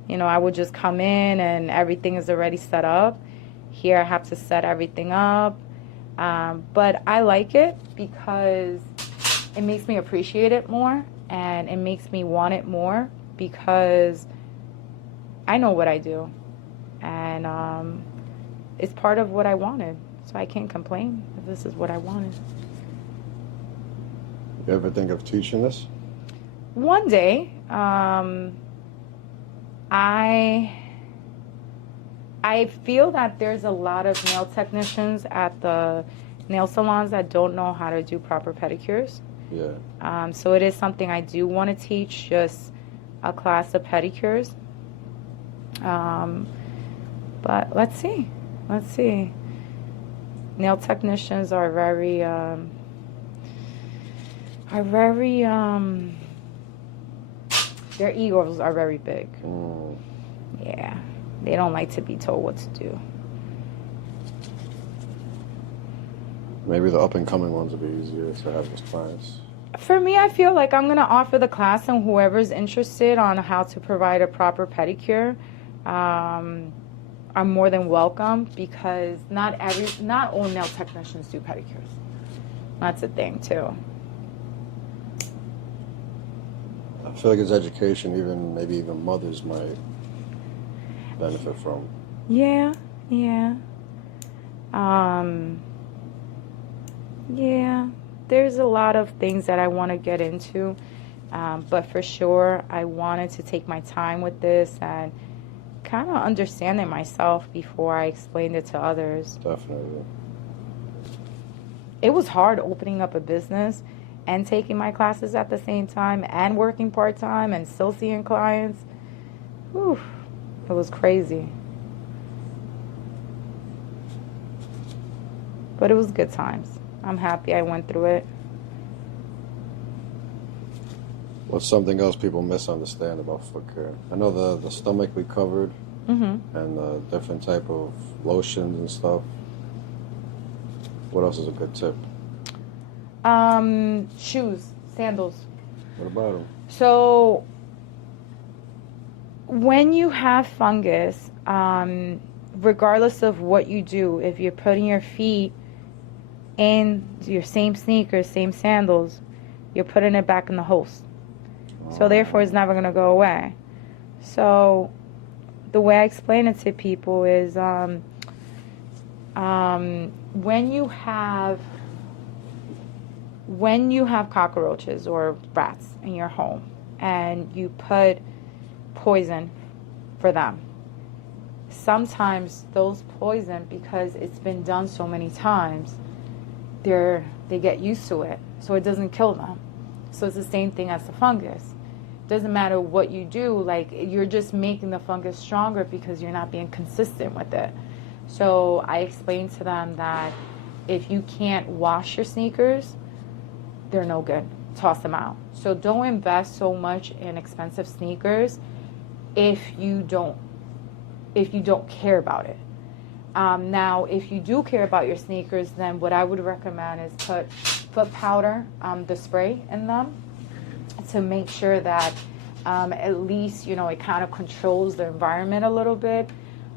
You know, I would just come in and everything is already set up. Here I have to set everything up. But I like it because it makes me appreciate it more, and it makes me want it more because I know what I do. And it's part of what I wanted. So I can't complain if this is what I wanted. You ever think of teaching this? One day, I feel that there's a lot of nail technicians at the nail salons that don't know how to do proper pedicures. Yeah. So it is something I do want to teach, just a class of pedicures. But let's see. Let's see. Nail technicians are very their egos are very big. Yeah. They don't like to be told what to do. Maybe the up-and-coming ones will be easier to have as clients. For me, I feel like I'm going to offer the class, and whoever's interested on how to provide a proper pedicure are more than welcome, because not all nail technicians do pedicures. That's a thing, too. I feel like it's education maybe even mothers might benefit from. Yeah. Yeah, there's a lot of things that I want to get into, but for sure I wanted to take my time with this and kind of understand it myself before I explained it to others. Definitely. It was hard opening up a business and taking my classes at the same time and working part-time and still seeing clients. Whew, it was crazy. But it was good times. I'm happy I went through it. What's something else people misunderstand about foot care? I know the stomach we covered, and the different type of lotions and stuff. What else is a good tip? Shoes, sandals. What about them? So when you have fungus, regardless of what you do, if you're putting your feet in your same sneakers, same sandals, you're putting it back in the host. So therefore it's never going to go away. So the way I explain it to people is when you have cockroaches or rats in your home and you put poison for them, sometimes those poison, because it's been done so many times, they get used to it, so it doesn't kill them. So it's the same thing as the fungus. Doesn't matter what you do, like, you're just making the fungus stronger because you're not being consistent with it. So I explained to them that if you can't wash your sneakers, they're no good. Toss them out. So don't invest so much in expensive sneakers if you don't care about it. Now, if you do care about your sneakers, then what I would recommend is put foot powder, the spray in them, to make sure that at least, you know, it kind of controls the environment a little bit.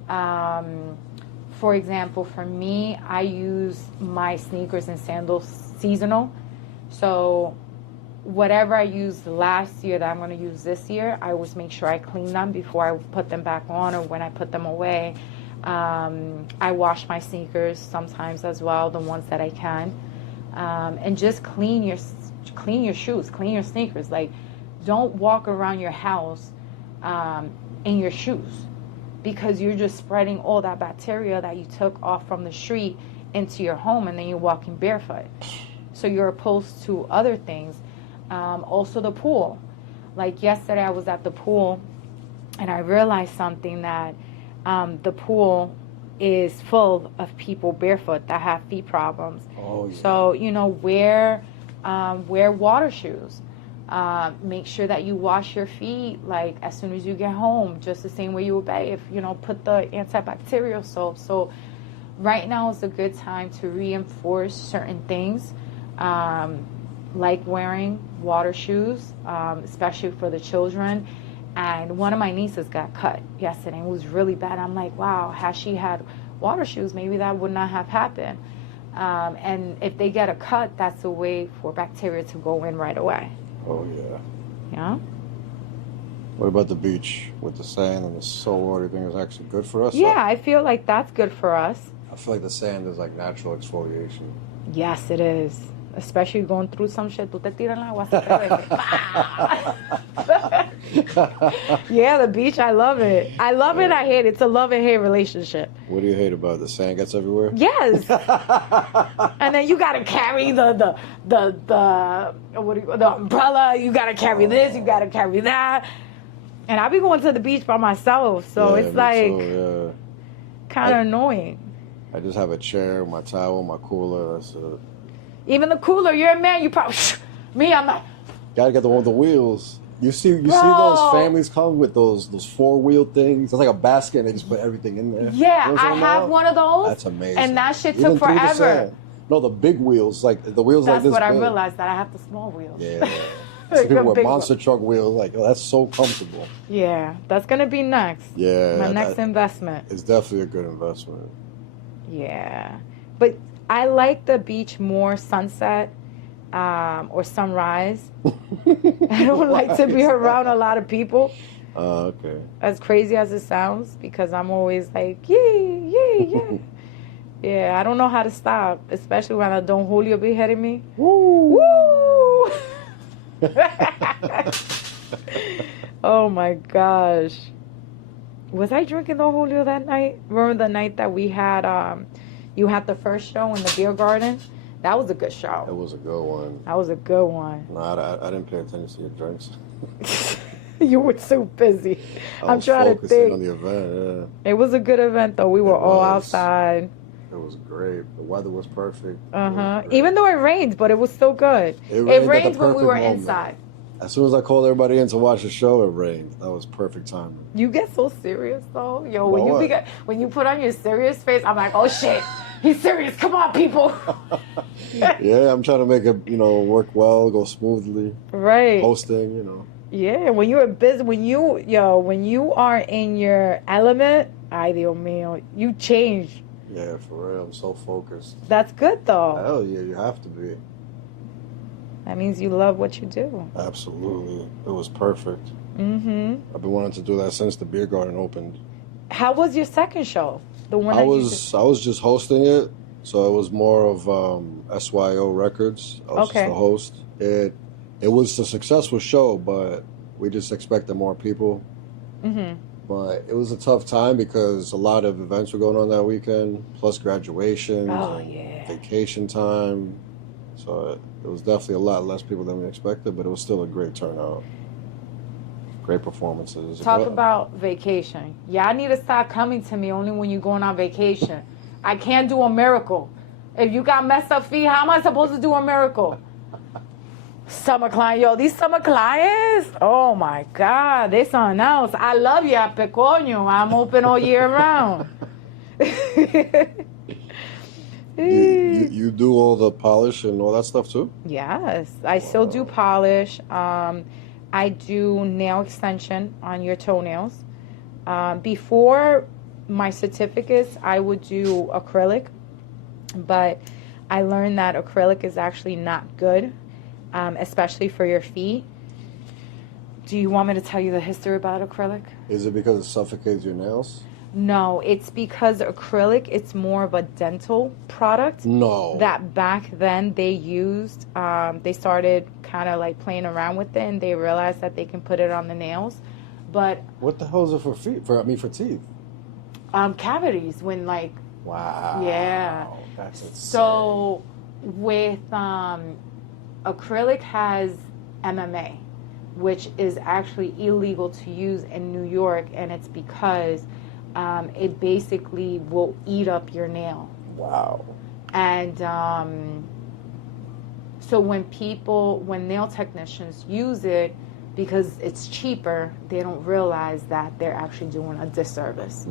For example, for me, I use my sneakers and sandals seasonal. So whatever I used last year that I'm going to use this year, I always make sure I clean them before I put them back on, or when I put them away. I wash my sneakers sometimes as well, the ones that I can. And just clean your shoes, clean your sneakers. Like, don't walk around your house in your shoes, because you're just spreading all that bacteria that you took off from the street into your home, and then you're walking barefoot. So you're opposed to other things. Also the pool. Like yesterday I was at the pool and I realized something, that the pool is full of people barefoot that have feet problems. Oh, yeah. So, you know, wear water shoes. Make sure that you wash your feet like as soon as you get home, just the same way you would bathe. You know, put the antibacterial soap. So right now is a good time to reinforce certain things, like wearing water shoes, especially for the children. And one of my nieces got cut yesterday. It was really bad. I'm like, wow, had she had water shoes, maybe that would not have happened. And if they get a cut, that's a way for bacteria to go in right away. Oh, yeah. Yeah. What about the beach with the sand and the salt water? You think is actually good for us? Yeah, I feel like that's good for us. I feel like the sand is like natural exfoliation. Yes, it is. Especially going through some shit. Tú te tiras en el agua, se te Yeah, the beach, I love it. I love it, I hate it. It's a love and hate relationship. What do you hate about it? The sand gets everywhere? Yes. And then you gotta carry the umbrella. You gotta carry this. You gotta carry that. And I be going to the beach by myself, so it's like kind of annoying. I just have a chair, my towel, my cooler. That's it. Even the cooler, you're a man. You probably me. I'm not. Gotta get the one with the wheels. You see those families come with those 4-wheel things. It's like a basket and they just put everything in there. Yeah, I have one of those. That's amazing. And that shit took forever. No, the big wheels, like the wheels like this. That's what I realized, that I have the small wheels. Yeah. So people with monster truck wheels, like, oh, that's so comfortable. Yeah, that's gonna be next. Yeah. My next investment. It's definitely a good investment. Yeah, but I like the beach more sunset or sunrise. I don't like to be around a lot of people. Okay. As crazy as it sounds, because I'm always like, yeah. Yeah, I don't know how to stop, especially when I Don Julio be hitting me. Woo! Woo! Oh my gosh. Was I drinking Don Julio that night? Remember the night that we had, you had the first show in the beer garden? That was a good show. It was a good one. That was a good one. No, I didn't pay attention to your drinks. You were so busy. I'm trying to think. On the event, yeah. It was a good event, though. We were all outside. It was great. The weather was perfect. Even though it rained, but it was still good. It rained when we were inside. As soon as I called everybody in to watch the show, it rained. That was perfect timing. You get so serious, though. Yo, when you put on your serious face, I'm like, oh shit, he's serious. Come on, people. Yeah, I'm trying to make it, work well, go smoothly. Right. Hosting, Yeah, when you're busy, when you are in your element, ay Dios mío, you change. Yeah, for real. I'm so focused. That's good, though. Hell yeah, you have to be. That means you love what you do. Absolutely. It was perfect. Mm-hmm. I've been wanting to do that since the beer garden opened. How was your second show? The one I was just hosting it, so it was more of SYO Records. I was just the host. It was a successful show, but we just expected more people. Mm-hmm. But it was a tough time because a lot of events were going on that weekend, plus graduation, vacation time. So it was definitely a lot less people than we expected, but it was still a great turnout. Great performances. Talk about vacation. Y'all need to start coming to me only when you're going on vacation. I can't do a miracle. If you got messed up feet, how am I supposed to do a miracle? Summer client, yo, these summer clients, oh my God, they something else. I love you, pecoño. I'm open all year round. You you do all the polish and all that stuff too? Yes, I still do polish. I do nail extension on your toenails. Before my certificates, I would do acrylic, but I learned that acrylic is actually not good, especially for your feet. Do you want me to tell you the history about acrylic? Is it because it suffocates your nails? No, it's because acrylic, it's more of a dental product. No. That back then they used, they started kind of like playing around with it, and they realized that they can put it on the nails. But what the hell is it for feet? For teeth? Cavities when like. Wow. Yeah. That's insane. So with acrylic has MMA, which is actually illegal to use in New York, and it's because it basically will eat up your nail. Wow. And so when nail technicians use it, because it's cheaper, they don't realize that they're actually doing a disservice.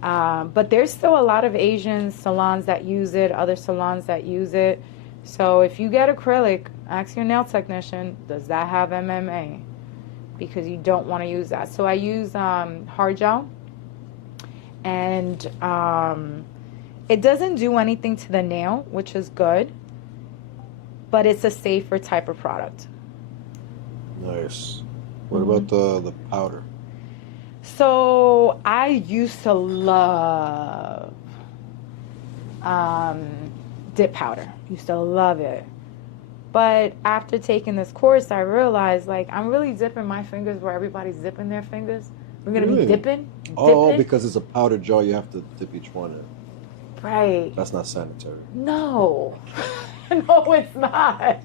But there's still a lot of Asian salons that use it, other salons that use it. So if you get acrylic, ask your nail technician, does that have MMA? Because you don't want to use that. So I use hard gel, and it doesn't do anything to the nail, which is good, but it's a safer type of product. Nice. What about the powder? So I used to love dip powder. Used to love it. But after taking this course, I realized, like, I'm really dipping my fingers where everybody's dipping their fingers. We're going to be dipping. Oh, because it's a powder jar, you have to dip each one in. Right. That's not sanitary. No. No, it's not.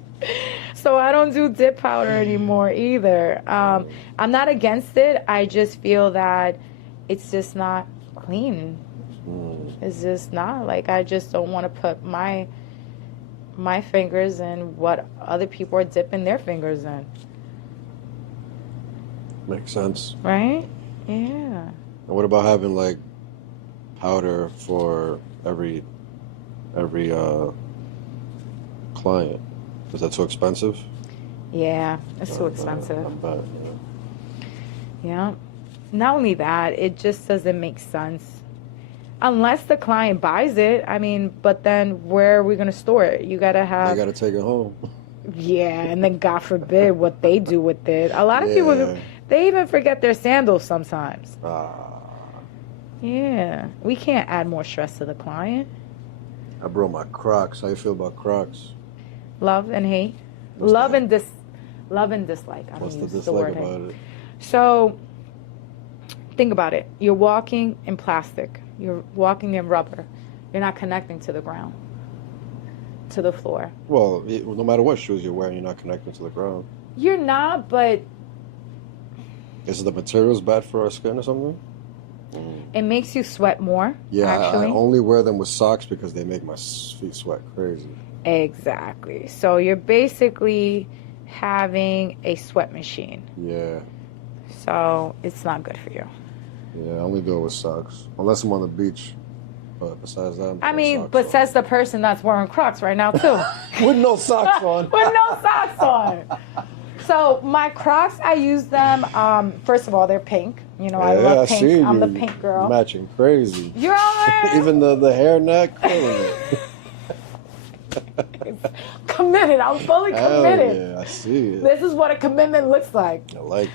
So I don't do dip powder anymore either. I'm not against it. I just feel that it's just not clean. It's just not. Like, I just don't want to put my fingers in what other people are dipping their fingers in. Makes sense. Right? Yeah. And what about having like powder for every client? Is that too expensive? Yeah, it's too expensive. I bet, yeah. Not only that, it just doesn't make sense. Unless the client buys it, I mean, but then where are we going to store it? You got to have... You got to take it home. Yeah, and then God forbid what they do with it. A lot of people, they even forget their sandals sometimes. Yeah, we can't add more stress to the client. I brought my Crocs. How you feel about Crocs? Love and hate. Love and dislike. What's the dislike about it? So, think about it. You're walking in plastic. You're walking in rubber. You're not connecting to the ground, to the floor. Well, no matter what shoes you're wearing, you're not connecting to the ground. You're not, but... Is the materials bad for our skin or something? It makes you sweat more, yeah, actually. I only wear them with socks because they make my feet sweat crazy. Exactly. So you're basically having a sweat machine. Yeah. So it's not good for you. Yeah, I only do it with socks. Unless I'm on the beach. But besides that, I mean, but says the person that's wearing Crocs right now, too. With no socks on. With no socks on. So my Crocs, I use them, first of all, they're pink. You know, I love pink. I'm the pink girl. Matching crazy. You're all right. Even the hairnet, killing it. Committed. I'm fully committed. Hell yeah, I see it. This is what a commitment looks like. I like it.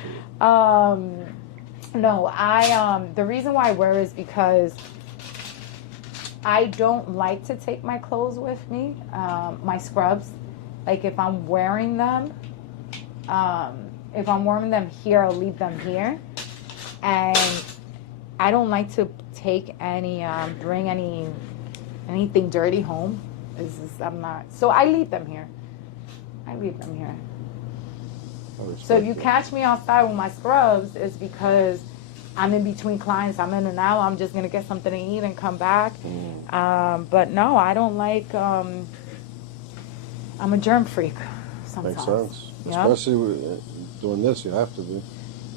No, the reason why I wear is because I don't like to take my clothes with me, my scrubs. Like if I'm wearing them here, I'll leave them here. And I don't like to take any, bring anything dirty home. I'm not. So I leave them here. So if you catch me outside with my scrubs, it's because I'm in between clients. I'm in and out. I'm just going to get something to eat and come back. But no, I don't like, I'm a germ freak sometimes. Makes sense. Yep. Especially with doing this, you have to be.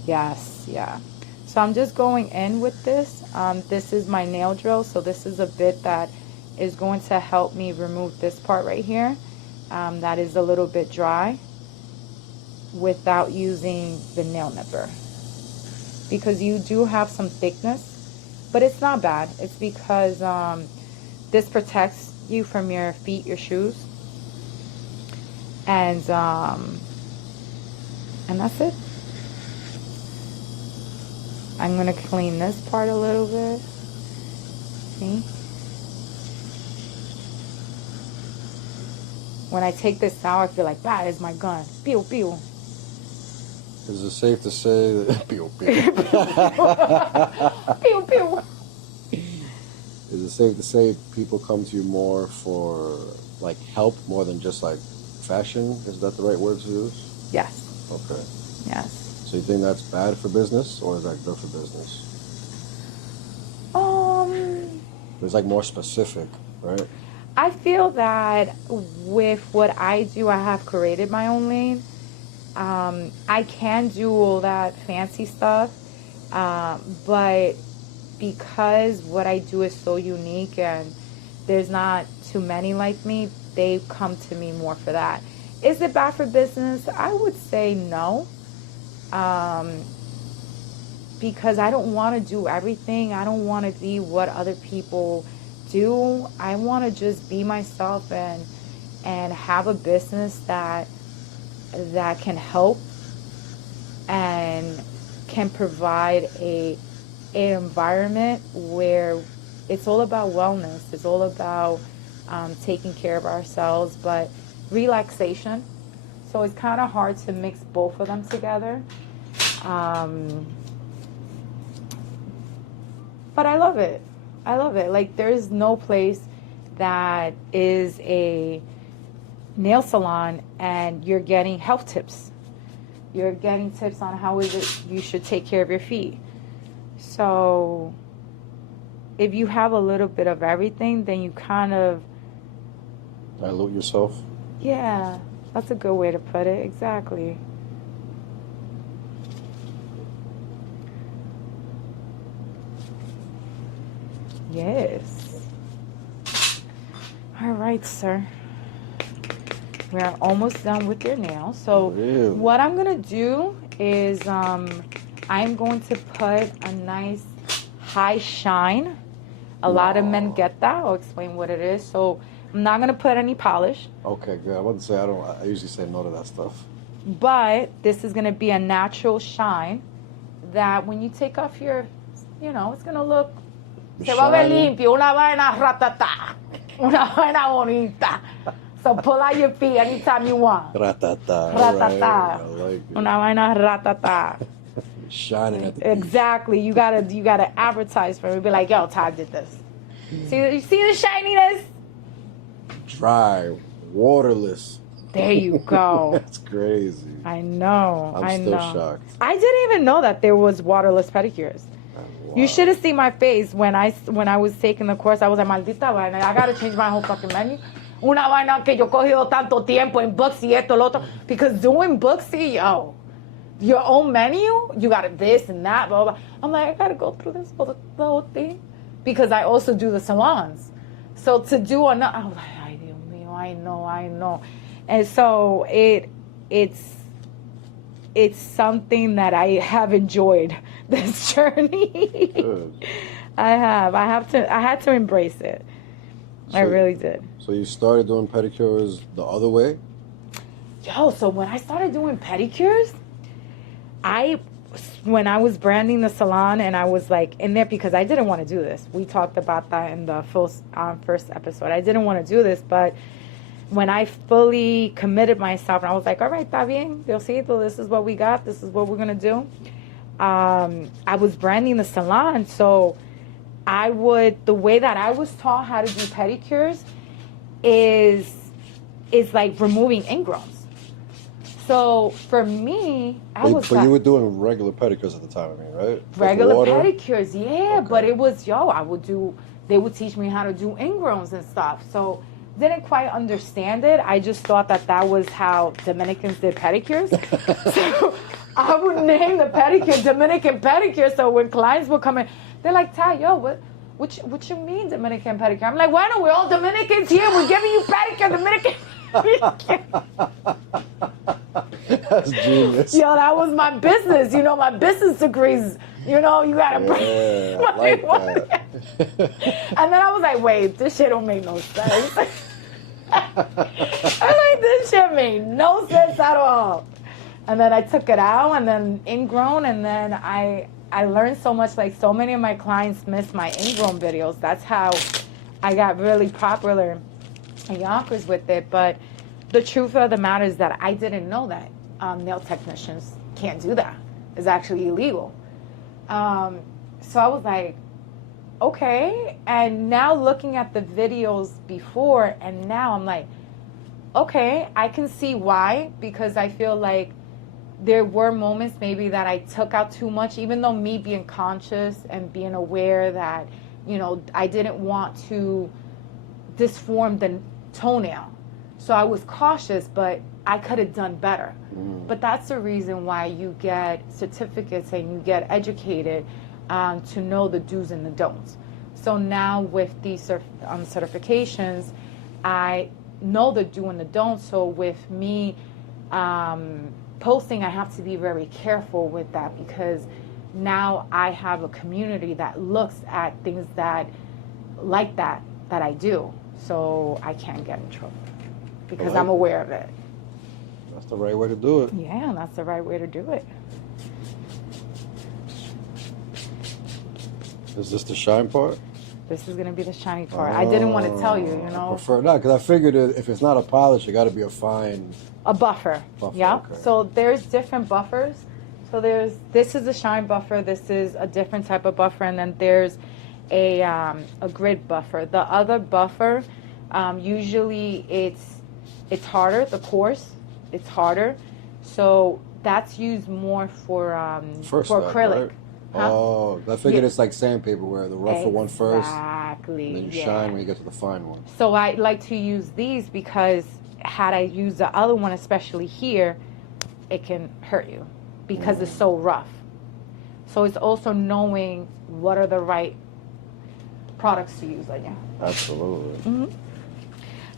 Yes, yeah. So I'm just going in with this. This is my nail drill. So this is a bit that is going to help me remove this part right here that is a little bit dry without using the nail nipper, because you do have some thickness, but it's not bad. It's because this protects you from your feet, your shoes, and that's it. I'm gonna clean this part a little bit. See? When I take this out, I feel like that is my gun. Pew pew. Is it safe to say that pew pew? Pew pew. Is it safe to say people come to you more for like help more than just like fashion? Is that the right word to use? Yes. Okay. Yes. So you think that's bad for business, or is that good for business? It's like more specific, right? I feel that with what I do, I have created my own lane. I can do all that fancy stuff, but because what I do is so unique and there's not too many like me, they come to me more for that. Is it bad for business? I would say no. Because I don't want to do everything. I don't want to be what other people do. I want to just be myself and have a business that can help and can provide an environment where it's all about wellness. It's all about taking care of ourselves, but relaxation. So it's kind of hard to mix both of them together. But I love it. I love it. Like, there's no place that is a nail salon and you're getting health tips. You're getting tips on how is it you should take care of your feet. So if you have a little bit of everything, then you kind of dilute yourself. Yeah, that's a good way to put it. Exactly. Yes. All right, sir. We are almost done with your nail. So what I'm going to do is I'm going to put a nice high shine. A lot of men get that. I'll explain what it is. So I'm not going to put any polish. Okay, good. I wasn't say I usually say no to that stuff. But this is going to be a natural shine that when you take off your, it's going to look se va a ver limpio, una vaina ratata, una vaina bonita. So pull out your feet anytime you want. Ratata. Ratata. Right. I like it. Una vaina ratata. Shining at the Exactly. You gotta advertise for it. Be like, yo, Todd did this. You see the shininess? Dry, waterless. There you go. That's crazy. I know. I'm still shocked. I didn't even know that there was waterless pedicures. Wow. You should have seen my face when I was taking the course. I was like, maldita vaina, I gotta change my whole fucking menu. Una vaina que yo cogido tanto tiempo en Booksy, esto, lo otro. Because doing Booksy, your own menu, you got this and that, blah, blah. I'm like, I gotta go through this the whole thing. Because I also do the salons. So to do another, I was like, ay, Dios mío, I know. And so it's something that I have enjoyed this journey. Good. I had to embrace it. So, I really did. So you started doing pedicures the other way? So when I started doing pedicures, when I was branding the salon and I was like in there, because I didn't want to do this. We talked about that in the first episode. I didn't want to do this, but when I fully committed myself and I was like, all right, está bien, Diosito, this is what we got. This is what we're going to do. I was branding the salon. So the way that I was taught how to do pedicures is like removing ingrowns. So for me, But you were doing regular pedicures at the time, right? Regular pedicures, yeah. Okay. But it was, they would teach me how to do ingrowns and stuff. So didn't quite understand it. I just thought that was how Dominicans did pedicures. So I would name the pedicure Dominican pedicure. So when clients would come in, they're like, Tai, What you mean Dominican pedicure? I'm like, why don't we all Dominicans here? We're giving you pedicure, Dominican pedicure. That's genius. Yo, that was my business. You know, my business degrees. You know, you gotta bring. Yeah, I like that. And then I was like, wait, this shit don't make no sense. I'm like, this shit made no sense at all. And then I took it out, and then ingrown, and then I learned so much. Like, so many of my clients miss my ingrown videos. That's how I got really popular in Yonkers with it. But the truth of the matter is that I didn't know that nail technicians can't do that. It's actually illegal. So I was like, okay. And now looking at the videos before and now, I'm like, okay, I can see why, because I feel like there were moments maybe that I took out too much, even though me being conscious and being aware that, you know, I didn't want to disform the toenail. So I was cautious, but I could have done better. But that's the reason why you get certificates and you get educated to know the do's and the don'ts. So now with these certifications, I know the do and the don't. So with me posting, I have to be very careful with that, because now I have a community that looks at things that I do. So I can't get in trouble because I'm aware of it. That's the right way to do it. Yeah, that's the right way to do it. Is this the shine part? This is going to be the shiny part. I didn't want to tell you, you know. I prefer not, because I figured if it's not a polish, it got to be a fine. A buffer. Yeah. Okay. So there's different buffers. So this is a shine buffer. This is a different type of buffer, and then there's a grid buffer. The other buffer, usually it's harder. The coarse, it's harder. So that's used more for acrylic. Right? Huh? Oh, I figured it's like sandpaper, where the rougher one first, exactly, and then you shine when you get to the fine one. So I like to use these because had I used the other one, especially here, it can hurt you because it's so rough. So it's also knowing what are the right products to use on you. Absolutely. Mm-hmm.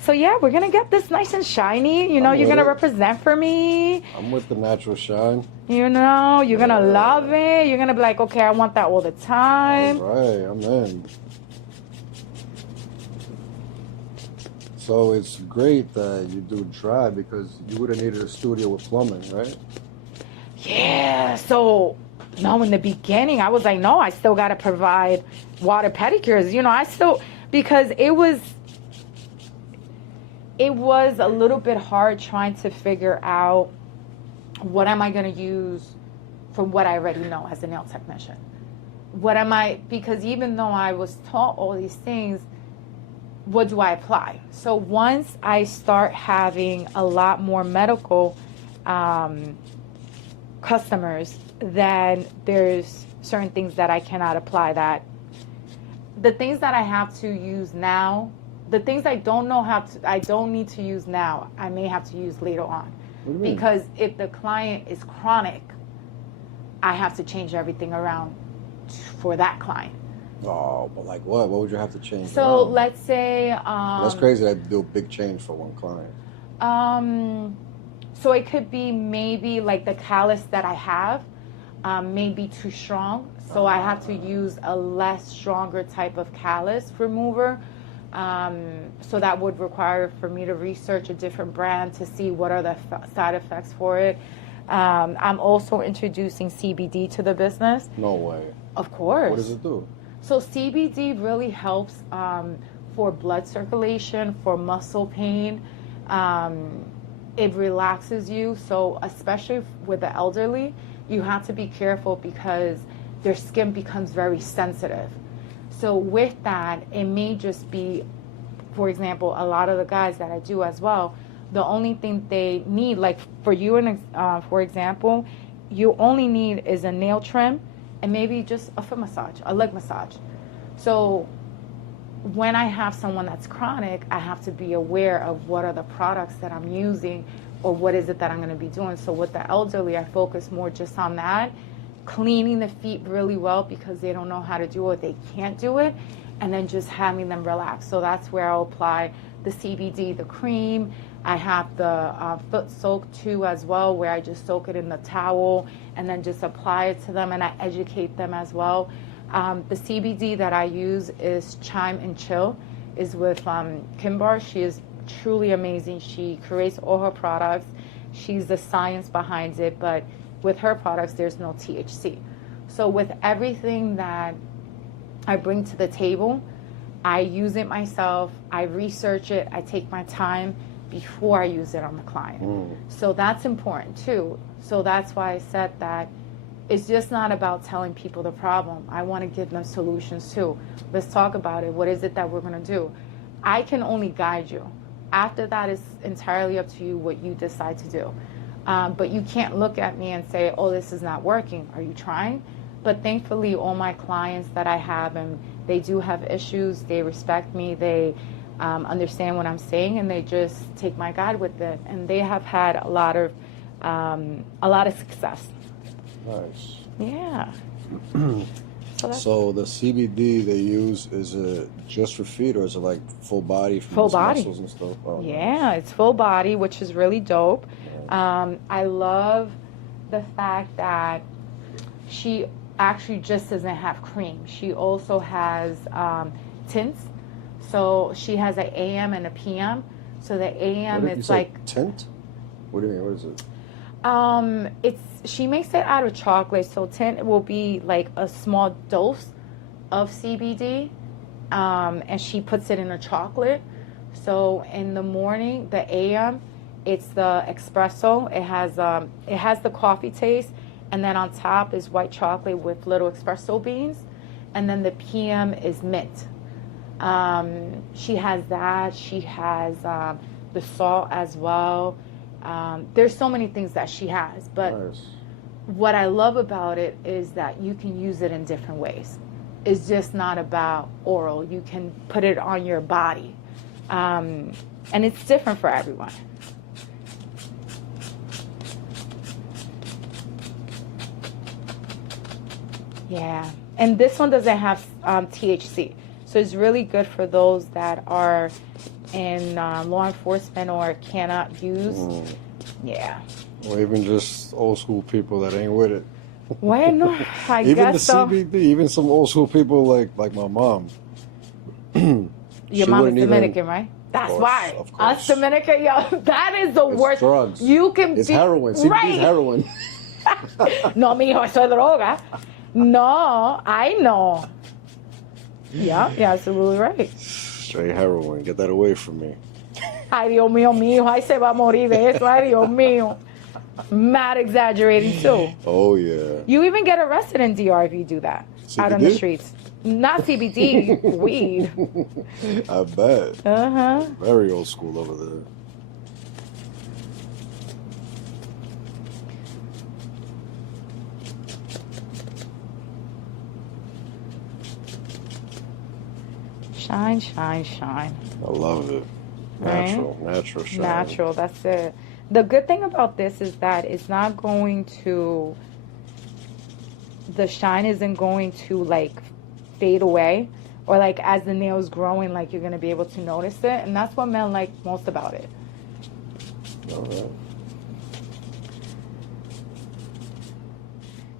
So yeah, we're gonna get this nice and shiny. You know, you're gonna represent for me. I'm with the natural shine. You know, you're gonna love it. You're gonna be like, okay, I want that all the time. All right, I'm in. So it's great that you do dry, because you would have needed a studio with plumbing, right? Yeah. So no, in the beginning, I was like, no, I still gotta provide water pedicures. You know, because it was a little bit hard trying to figure out what am I going to use from what I already know as a nail technician. Because even though I was taught all these things, what do I apply? So once I start having a lot more medical customers, then there's certain things that I cannot apply. That the things that I have to use now, the things I don't need to use now, I may have to use later on. Because if the client is chronic, I have to change everything around for that client. Oh, but like what? What would you have to change? So let's say... that's crazy that you do a big change for one client. So it could be maybe like the callus that I have may be too strong. So I have to use a less stronger type of callus remover. So that would require for me to research a different brand to see what are the side effects for it. I'm also introducing CBD to the business. No way. Of course. What does it do? So CBD really helps for blood circulation, for muscle pain. It relaxes you. So especially with the elderly, you have to be careful because their skin becomes very sensitive. So with that, it may just be, for example, a lot of the guys that I do as well, the only thing they need, like for you, for example, you only need is a nail trim and maybe just a foot massage, a leg massage. So when I have someone that's chronic, I have to be aware of what are the products that I'm using or what is it that I'm going to be doing. So with the elderly, I focus more just on that, cleaning the feet really well because they don't know how to do it, they can't do it, and then just having them relax. So that's where I'll apply the CBD, the cream. I have the foot soak too as well, where I just soak it in the towel and then just apply it to them, and I educate them as well. The CBD that I use is Chime and Chill, is with Kimbar. She is truly amazing. She creates all her products. She's the science behind it, but with her products, there's no THC. So with everything that I bring to the table, I use it myself, I research it, I take my time before I use it on the client. So that's important too. So that's why I said that it's just not about telling people the problem. I want to give them solutions too. Let's talk about it. What is it that we're going to do? I can only guide you. After that, it's entirely up to you what you decide to do. But you can't look at me and say, oh, this is not working. Are you trying? But thankfully, all my clients that I have, and they do have issues, they respect me, they understand what I'm saying, and they just take my guide with it. And they have had a lot of success. Nice. Yeah. So the CBD they use, is it just for feet, or is it like full body for full body muscles and stuff? Oh, yeah, nice. It's full body, which is really dope. Yeah. I love the fact that she actually just doesn't have cream. She also has tints. So she has an AM and a PM. So the AM, it's like tint. What do you mean? What is it? She makes it out of chocolate, so tint will be like a small dose of CBD, and she puts it in a chocolate. So in the morning, the AM, it's the espresso. It has the coffee taste, and then on top is white chocolate with little espresso beans, and then the PM is mint. She has that. She has the salt as well. There's so many things that she has, but Nice. What I love about it is that you can use it in different ways. It's just not about oral. You can put it on your body, and it's different for everyone. Yeah, and this one doesn't have THC, so it's really good for those that are in law enforcement or cannot use. Yeah. Or even just old school people that ain't with it. Bueno, I Even guess the so. CBD, even some old school people like my mom. Your mom is Dominican, right? That's why. Of course. Us Dominican, yo, that is the It's worst. drugs. You can It's be heroin. CBD right. is heroin. No, mijo, eso es droga. No, I know. Yeah, you're absolutely right. Straight heroin. Get that away from me. Ay, Dios mío, mijo, ay, se va a morir de eso. Ay, Dios mío. Mad exaggerating, too. Oh, yeah. You even get arrested in DR if you do that. Out on the CBD? streets. Not CBD, weed. I bet. Uh-huh. Very old school over there. Shine, shine, shine. I love it. Natural. Right? Natural shine. Natural, that's it. The good thing about this is that it's not going to, the shine isn't going to like fade away, or like as the nails growing, like you're going to be able to notice it. And that's what men like most about it. All right.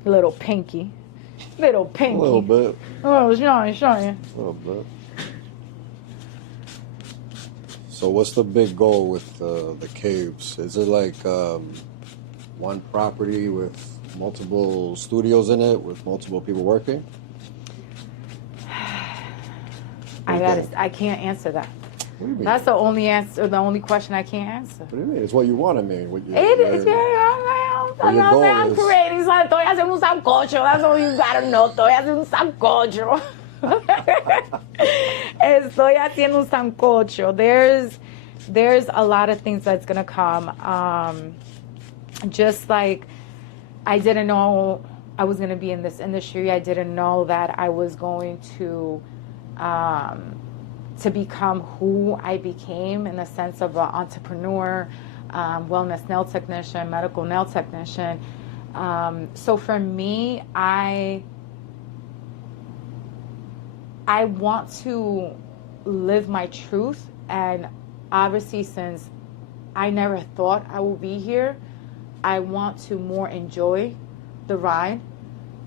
Little pinky. Little pinky. A little bit. Oh, shine, shine. A little bit. So what's the big goal with the caves? Is it like one property with multiple studios in it, with multiple people working? I can't answer that. What do you mean? That's the only answer, the only question I can't answer. What do you mean? It's what you want to mean. What you, It is, your goal I'm is- creating something. Estoy haciendo un sancocho. That's all you gotta know. Estoy haciendo un sancocho. Estoy haciendo un sancocho. There's a lot of things that's gonna come. Just like I didn't know I was gonna be in this industry. I didn't know that I was going to become who I became in the sense of an entrepreneur, wellness nail technician, medical nail technician. So for me, I I want to live my truth, and obviously since I never thought I would be here, I want to more enjoy the ride,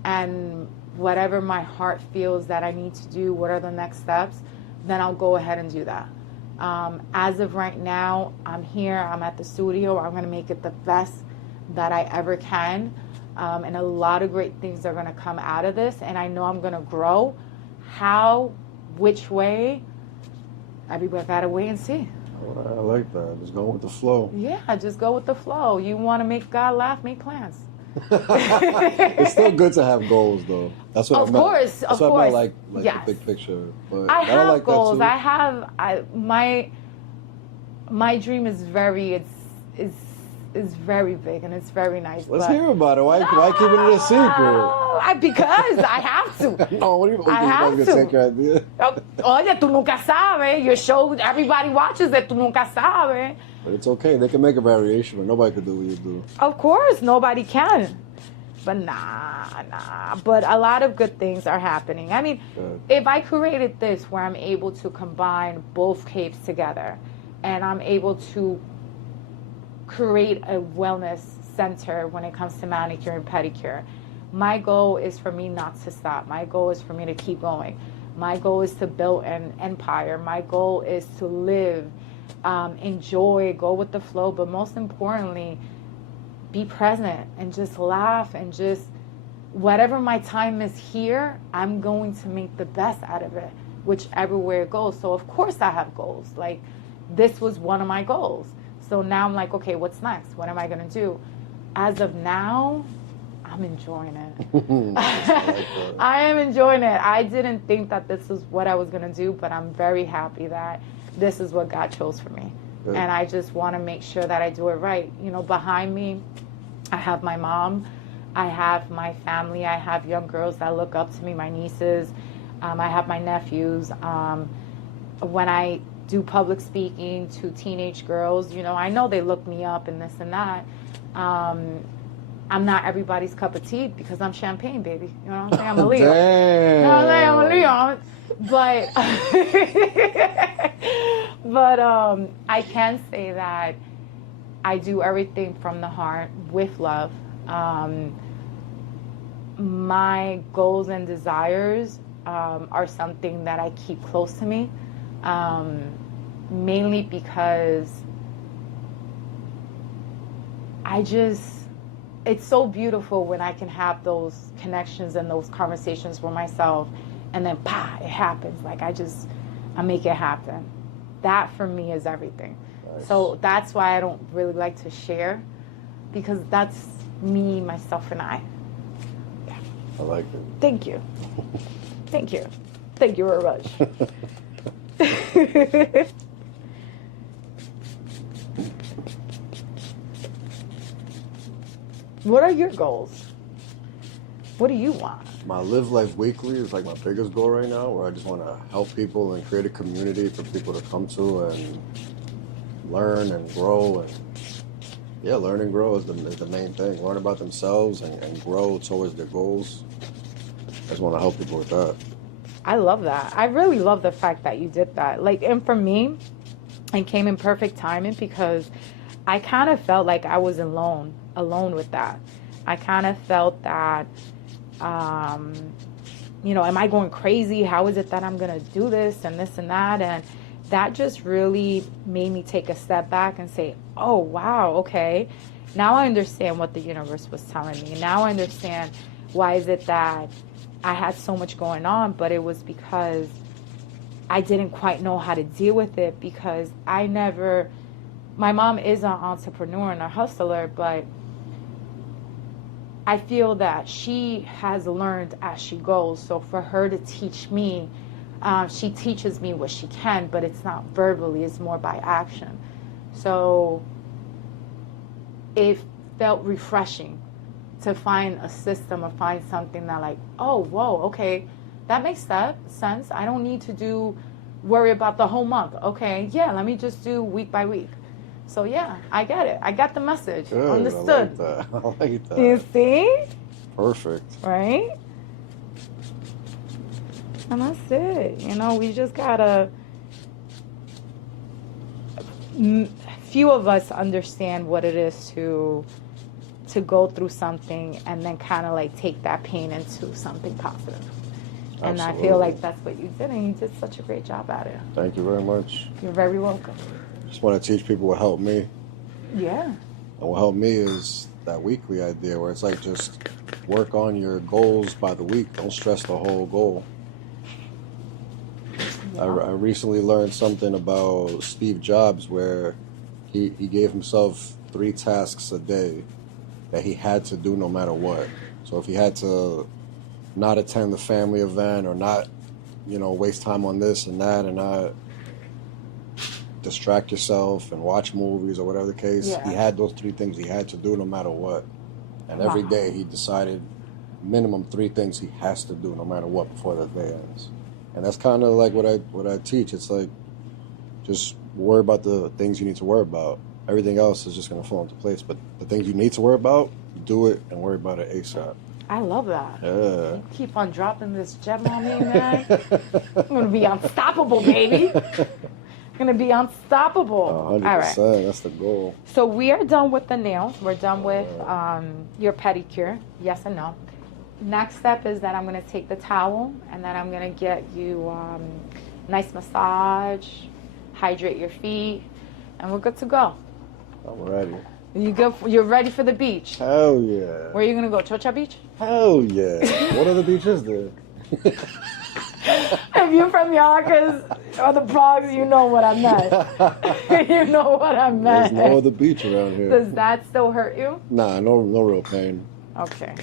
and whatever my heart feels that I need to do, what are the next steps, then I'll go ahead and do that. As of right now, I'm here, I'm at the studio, I'm gonna make it the best that I ever can. And a lot of great things are gonna come out of this, and I know I'm gonna grow. How, which way, everybody gotta wait and see. I like that. Just go with the flow. Yeah, just go with the flow. You wanna make God laugh, make plans. It's still good to have goals, though. That's what I meant. Of That's course. what I meant, like Yes. the big picture. But I have like goals. That too. My dream is very very big, and it's very nice. Let's hear about it. Why keeping it a secret? Because I have to. No, what do you I have to. Take your idea? Oye, tú nunca sabes. Your show, everybody watches it. Tú nunca sabes. But it's okay. They can make a variation, but nobody can do what you do. Of course, nobody can. But nah. But a lot of good things are happening. I mean, if I created this where I'm able to combine both capes together, and I'm able to create a wellness center when it comes to manicure and pedicure, my goal is for me not to stop. My goal is for me to keep going. My goal is to build an empire. My goal is to live, enjoy, go with the flow, but most importantly, be present and just laugh, and just whatever my time is here, I'm going to make the best out of it, whichever way it goes. So of course I have goals. Like, this was one of my goals. So now I'm like, okay, what's next? What am I going to do? As of now, I'm enjoying it. I am enjoying it. I didn't think that this was what I was going to do, but I'm very happy that this is what God chose for me. Good. And I just want to make sure that I do it right. You know, behind me, I have my mom. I have my family. I have young girls that look up to me, my nieces. I have my nephews. When I do public speaking to teenage girls, you know, I know they look me up and this and that. I'm not everybody's cup of tea because I'm champagne, baby. You know what I'm saying? I'm a Leo. Damn. You know what I'm saying? I'm a Leo. But I can say that I do everything from the heart with love. My goals and desires are something that I keep close to me. Mainly because it's so beautiful when I can have those connections and those conversations with myself, and then it happens. Like I make it happen. That for me is everything. Nice. So that's why I don't really like to share, because that's me, myself, and I. Yeah. I like it. Thank you. Thank you. Thank you very much. What are your goals? What do you want? My Live Life Weekly is like my biggest goal right now, where I just want to help people and create a community for people to come to and learn and grow. And yeah, learn and grow is the main thing. Learn about themselves and grow towards their goals. I just want to help people with that. I love that. I really love the fact that you did that. Like, and for me, it came in perfect timing, because I kind of felt like I was alone with that. I kind of felt that, you know, am I going crazy? How is it that I'm going to do this and this and that? And that just really made me take a step back and say, oh, wow, okay. Now I understand what the universe was telling me. Now I understand why is it that I had so much going on, but it was because I didn't quite know how to deal with it, because my mom is an entrepreneur and a hustler, but I feel that she has learned as she goes. So for her to teach me, she teaches me what she can, but it's not verbally, it's more by action. So it felt refreshing to find a system or find something that, like, oh, whoa, okay, that makes sense. I don't need to worry about the whole month. Okay, yeah, let me just do week by week. So yeah, I get it. I got the message. Good, understood. I like that. You see? Perfect. Right? And that's it. You know, we just gotta. Few of us understand what it is to go through something and then kind of like take that pain into something positive. And I feel like that's what you did, and you did such a great job at it. Thank you very much. You're very welcome. Just want to teach people what helped me. Yeah. And what helped me is that weekly idea where it's like just work on your goals by the week. Don't stress the whole goal. Yeah. I recently learned something about Steve Jobs where he gave himself 3 tasks a day that he had to do no matter what. So if he had to not attend the family event or not, waste time on this and that and not distract yourself and watch movies or whatever the case, he had those 3 things he had to do no matter what. And every day he decided minimum 3 things he has to do no matter what before the day ends. And that's kind of like what I teach. It's like just worry about the things you need to worry about. Everything else is just going to fall into place. But the things you need to worry about, do it and worry about it ASAP. I love that. Yeah. You keep on dropping this gem on me, man. I'm going to be unstoppable, baby. I'm going to be unstoppable. 100%. All right. That's the goal. So we are done with the nails. We're done with your pedicure. Yes and no. Next step is that I'm going to take the towel and then I'm going to get you nice massage, hydrate your feet, and we're good to go. I'm ready. You're ready for the beach? Hell yeah. Where are you going to go? Chocha Beach? Hell yeah. What other beach is there? If you're from Yonkers or the Bronx, you know what I meant. You know what I meant. There's no other beach around here. Does that still hurt you? Nah, no real pain. Okay.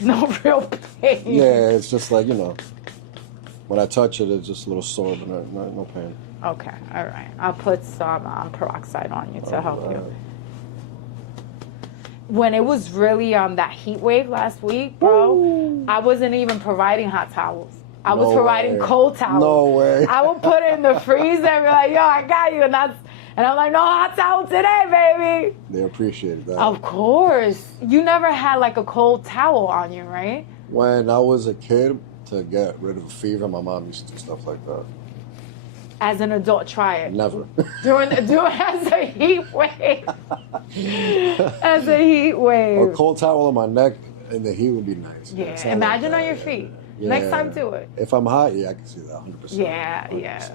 No real pain. Yeah, it's just like, when I touch it, it's just a little sore, but no pain. Okay, all right. I'll put some peroxide on you to help you. When it was really that heat wave last week, bro, ooh, I wasn't even providing hot towels. I was providing cold towels. No way. I would put it in the freezer and be like, yo, I got you. And I'm like, no hot towel today, baby. They appreciated that. Of course. You never had like a cold towel on you, right? When I was a kid, to get rid of a fever, my mom used to do stuff like that. As an adult, try it. Never. Do it as a heat wave. As a heat wave. A cold towel on my neck and the heat would be nice. Yeah, imagine on your feet. Yeah. Next time, do it. If I'm hot, I can see that 100%. Yeah, 100%. yeah.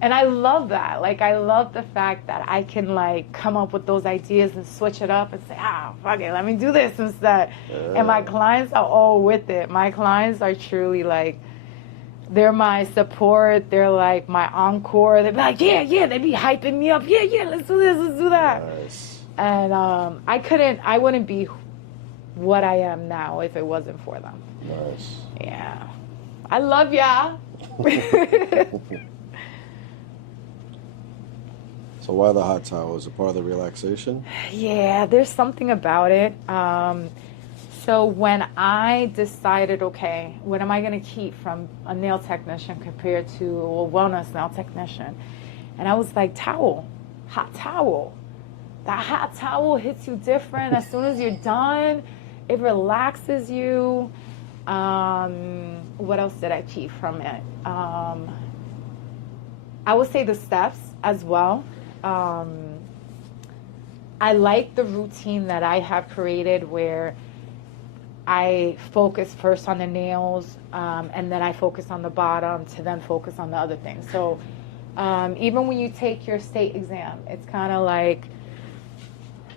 And I love that. Like, I love the fact that I can, like, come up with those ideas and switch it up and say, fuck it, let me do this instead. Yeah. And my clients are all with it. My clients are truly, like, they're my support. They're, like, my encore. They'd be like, yeah, they be hyping me up. Yeah, let's do this, let's do that. Nice. And I wouldn't be what I am now if it wasn't for them. Nice. Yeah. I love ya. So why the hot towel? Is it part of the relaxation? Yeah, there's something about it. So when I decided, okay, what am I going to keep from a nail technician compared to a wellness nail technician? And I was like, towel, hot towel. That hot towel hits you different. As soon as you're done, it relaxes you. What else did I keep from it? I would say the steps as well. I like the routine that I have created where I focus first on the nails and then I focus on the bottom to then focus on the other things. So even when you take your state exam, it's kind of like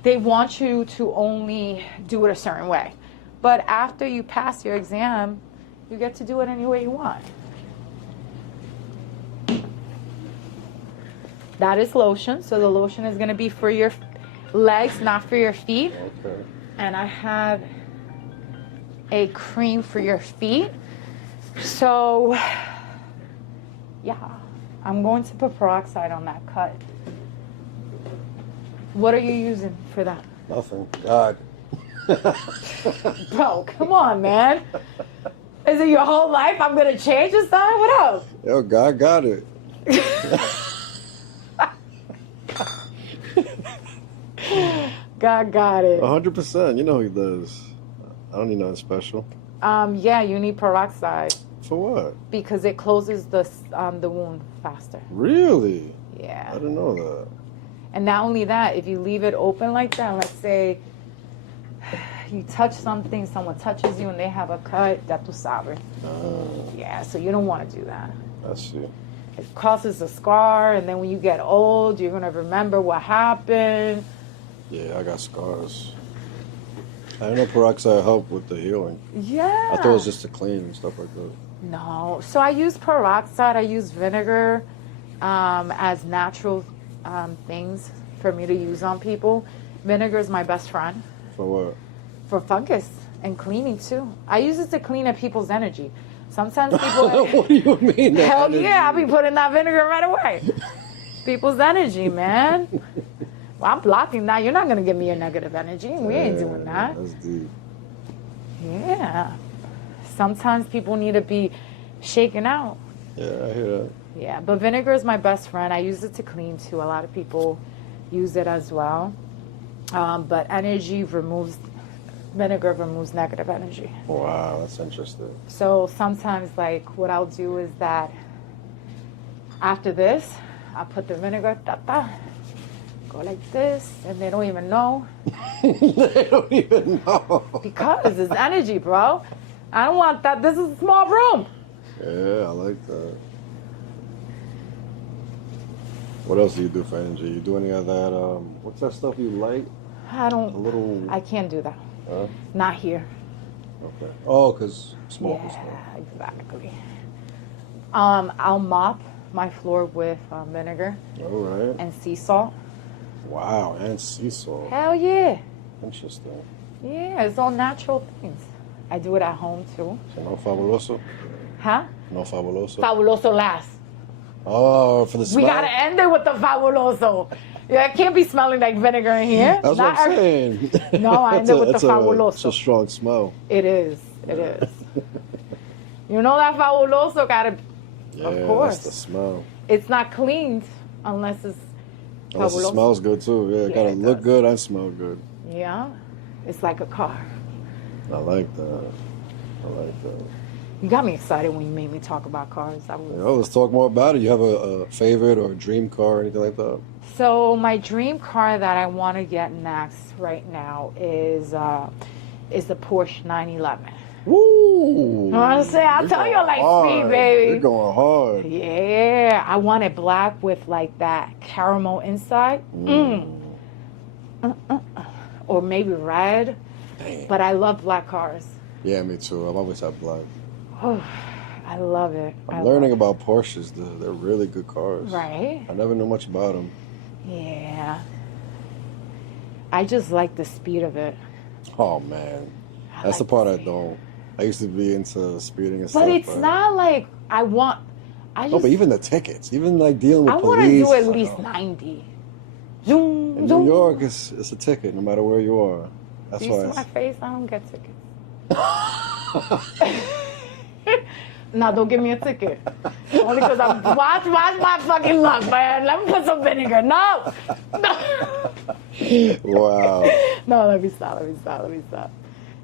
they want you to only do it a certain way. But after you pass your exam, you get to do it any way you want. That is lotion. So the lotion is going to be for your legs, not for your feet. Okay. And I have a cream for your feet. So, yeah, I'm going to put peroxide on that cut. What are you using for that? Nothing. God. Bro, come on, man. Is it your whole life I'm going to change this time? What else? Yo, God got it. God got it. 100%. You know he does. I don't need nothing special. Yeah, you need peroxide. For what? Because it closes the wound faster. Really? Yeah. I didn't know that. And not only that, if you leave it open like that, let's say you touch something, someone touches you and they have a cut, ya tú sabes. Yeah, so you don't want to do that. I see. It causes a scar, and then when you get old, you're going to remember what happened. Yeah, I got scars. I didn't know peroxide helped with the healing. Yeah. I thought it was just to clean and stuff like that. No. So I use peroxide, I use vinegar as natural things for me to use on people. Vinegar is my best friend. For what? For fungus and cleaning too. I use it to clean up people's energy. Sometimes people... What do you mean? Hell yeah, I'll be putting that vinegar right away. People's energy, man. Well, I'm blocking that. You're not going to give me your negative energy. We ain't doing that. That's deep. Yeah. Sometimes people need to be shaken out. Yeah, I hear that. Yeah, but vinegar is my best friend. I use it to clean too. A lot of people use it as well. But vinegar removes negative energy. Wow, that's interesting. So sometimes, like, what I'll do is that after this, I'll put the vinegar, go like this, and they don't even know. They don't even know. Because it's energy, bro. I don't want that. This is a small room. Yeah, I like that. What else do you do for energy? You do any of that, what's that stuff you light? I can't do that. Not here. Okay. Oh, because smoke and stuff. Yeah, exactly. I'll mop my floor with vinegar. All right. And sea salt. Wow, and sea salt. Hell yeah. Interesting. Yeah, it's all natural things. I do it at home too. So no fabuloso? Huh? No fabuloso? Fabuloso last. Oh, for the smell? We gotta end it with the fabuloso. Yeah, it can't be smelling like vinegar in here. That's what I'm saying. No, I end it with the fabuloso. It's a strong smell. It is. It is. You know that fabuloso gotta... Yeah, of course. that's the smell. It's not cleaned unless it's fabuloso. Unless it smells good too. Yeah, it gotta look good and smell good. Yeah. It's like a car. I like that. I like that. You got me excited when you made me talk about cars. Let's talk more about it. You have a favorite or a dream car or anything like that? So my dream car that I want to get next right now is the Porsche 911. Woo! I'll tell you, like speed, baby. You're going hard. Yeah, I want it black with like that caramel inside. Or maybe red. Damn. But I love black cars. Yeah, me too. I've always had black. Oh, I love it. I'm learning about Porsches. They're really good cars. Right? I never knew much about them. Yeah. I just like the speed of it. Oh, man. That's the part I don't. I used to be into speeding and stuff. But it's not like no, but even the tickets, even like dealing with I police. want to do at least 90. Zoom, in zoom. New York, it's a ticket no matter where you are. That's do you see my face? I don't get tickets. No, don't give me a ticket. Only because I'm watch my fucking luck, man. Let me put some vinegar. No. Wow. No, let me stop.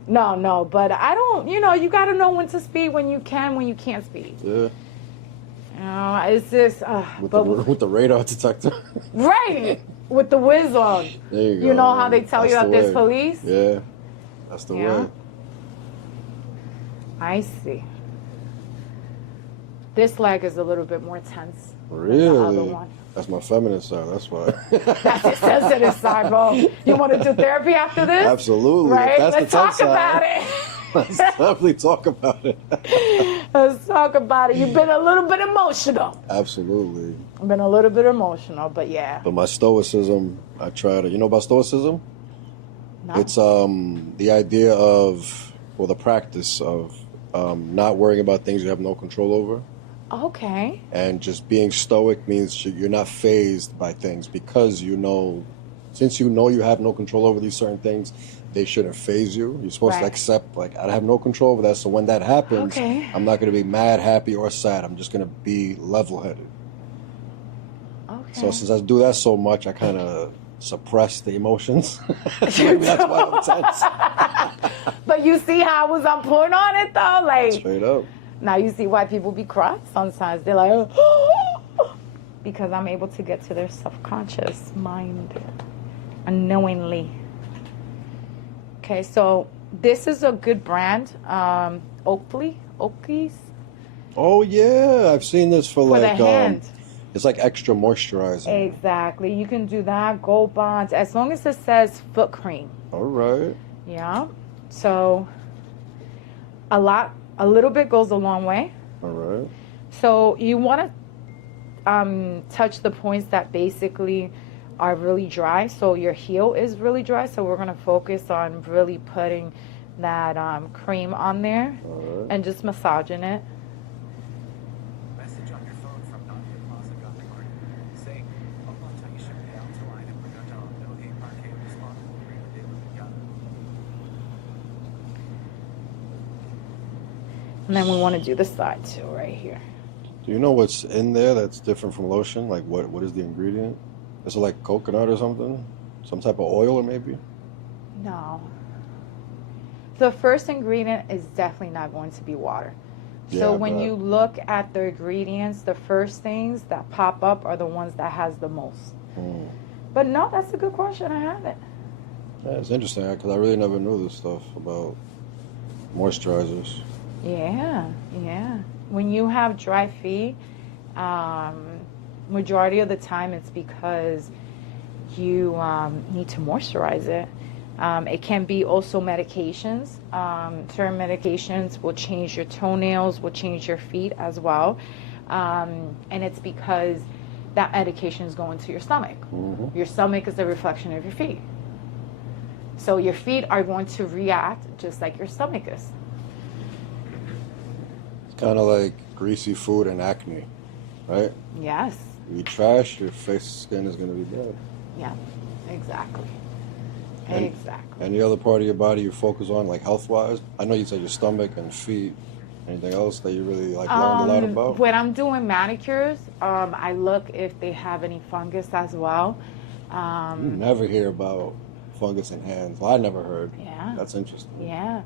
No, but I don't, you got to know when to speed, when you can't speed. Yeah. It's just... with the radar detector. Right. With the whiz on. There you go. You know how they tell you that there's police? Yeah. That's the way. I see. This leg is a little bit more tense. Really? Than the other one. That's my feminine side, that's why. That's your sensitive side, bro. You want to do therapy after this? Absolutely. Right? That's Let's talk about it. Let's definitely talk about it. Let's talk about it. You've been a little bit emotional. Absolutely. I've been a little bit emotional, but yeah. But my stoicism, I try to... You know about stoicism? No. It's the idea of, well, the practice of not worrying about things you have no control over. Okay. And just being stoic means you're not fazed by things because since you know you have no control over these certain things, they shouldn't faze you. You're supposed to accept, like, I have no control over that, so when that happens, I'm not going to be mad, happy, or sad. I'm just going to be level-headed. Okay. So since I do that so much, I kind of suppress the emotions. Maybe that's why I'm tense. But you see how I was on point on it, though? Like, straight up. Now you see why people be crying sometimes. They're like, oh, because I'm able to get to their subconscious mind unknowingly. Okay, so this is a good brand, Oakley's. Oh yeah, I've seen this for the like hand. It's like extra moisturizing. Exactly. You can do that. Gold bonds, as long as it says foot cream. All right. Yeah. So a little bit goes a long way. All right. So you want to touch the points that basically are really dry. So your heel is really dry. So we're going to focus on really putting that cream on there and just massaging it. And then we want to do the side too, right here. Do you know what's in there that's different from lotion? Like what is the ingredient? Is it like coconut or something? Some type of oil or maybe? No. The first ingredient is definitely not going to be water. So when you look at the ingredients, the first things that pop up are the ones that has the most. But no, that's a good question. I haven't. Yeah, it's interesting because I really never knew this stuff about moisturizers. Yeah. When you have dry feet, majority of the time it's because you need to moisturize it. It can be also medications. Certain medications will change your toenails, will change your feet as well. And it's because that medication is going to your stomach. Your stomach is a reflection of your feet. So your feet are going to react just like your stomach is. Kind of like greasy food and acne, right? Yes. You eat trash, your face skin is going to be bad. Yeah, exactly. Exactly. Any other part of your body you focus on, like health-wise? I know you said your stomach and feet. Anything else that you really learned a lot about? When I'm doing manicures, I look if they have any fungus as well. You never hear about fungus in hands. Well, I never heard. Yeah. That's interesting. Yeah.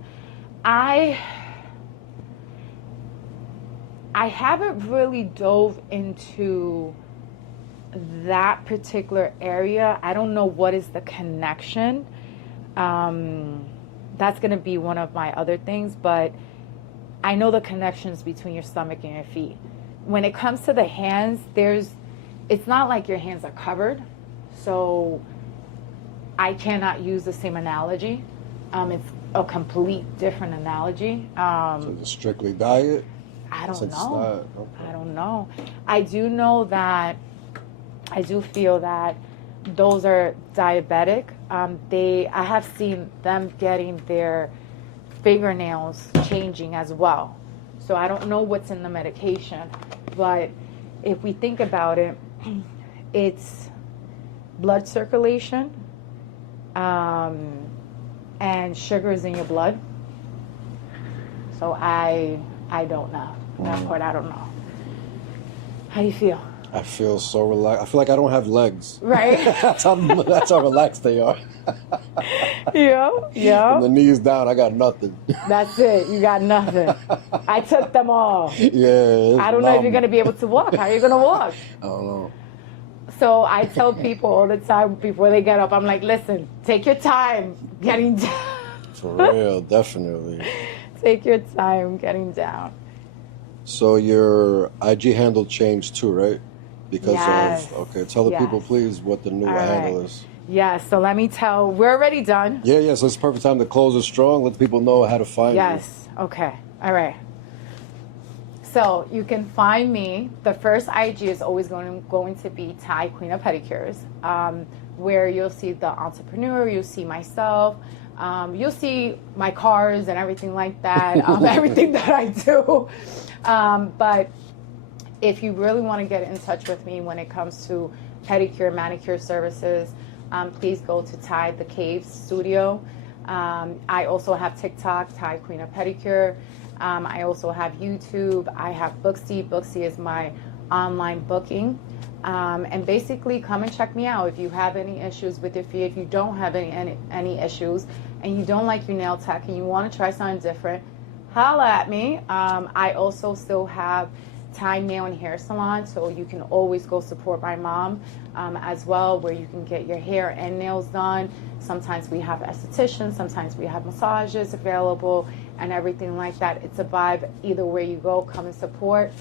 I haven't really dove into that particular area. I don't know what is the connection. That's going to be one of my other things, but I know the connections between your stomach and your feet. When it comes to the hands, it's not like your hands are covered, so I cannot use the same analogy. It's a complete different analogy. So is it strictly diet? I don't know. Okay. I don't know. I do know that I do feel that those are diabetic. I have seen them getting their fingernails changing as well. So I don't know what's in the medication, but if we think about it, it's blood circulation and sugars in your blood. So I don't know. That part I don't know. How do you feel? I feel so relaxed. I feel like I don't have legs. Right? that's how relaxed they are. Yeah. From the knees down, I got nothing. That's it. You got nothing. I took them all. Yeah. I don't know if you're going to be able to walk. How are you going to walk? I don't know. So I tell people all the time before they get up, I'm like, listen, take your time getting down. For real, definitely. Take your time getting down. So your IG handle changed too, right? Because tell the people please what the new handle is. Yes, so let me tell, we're already done. Yeah, so it's the perfect time to close it strong. Let the people know how to find you. Yes, okay, all right. So you can find me, the first IG is always going to be Tai, Queen of Pedicures, where you'll see the entrepreneur, you'll see myself, you'll see my cars and everything like that, everything that I do. But if you really want to get in touch with me when it comes to pedicure, manicure services, please go to Tai the Cave Studio. I also have TikTok, Tai Queen of Pedicure. I also have YouTube. I have Booksy. Booksy is my online booking. And basically come and check me out if you have any issues with your feet. If you don't have any issues and you don't like your nail tech and you want to try something different, holla at me. I also still have Time Nail and Hair Salon, so you can always go support my mom as well, where you can get your hair and nails done. Sometimes we have estheticians, sometimes we have massages available and everything like that. It's a vibe. Either way you go, come and support.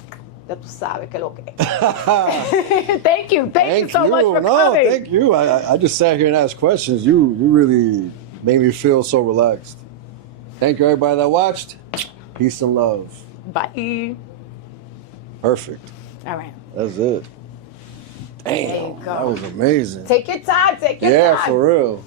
Ya tú sabes que lo que es. Thank you so much for coming. Thank you. I just sat here and asked questions. You really made me feel so relaxed. Thank you, everybody that watched. Peace and love. Bye. Perfect. All right. That's it. Damn, There you go. that was amazing. Take your time. Yeah, for real.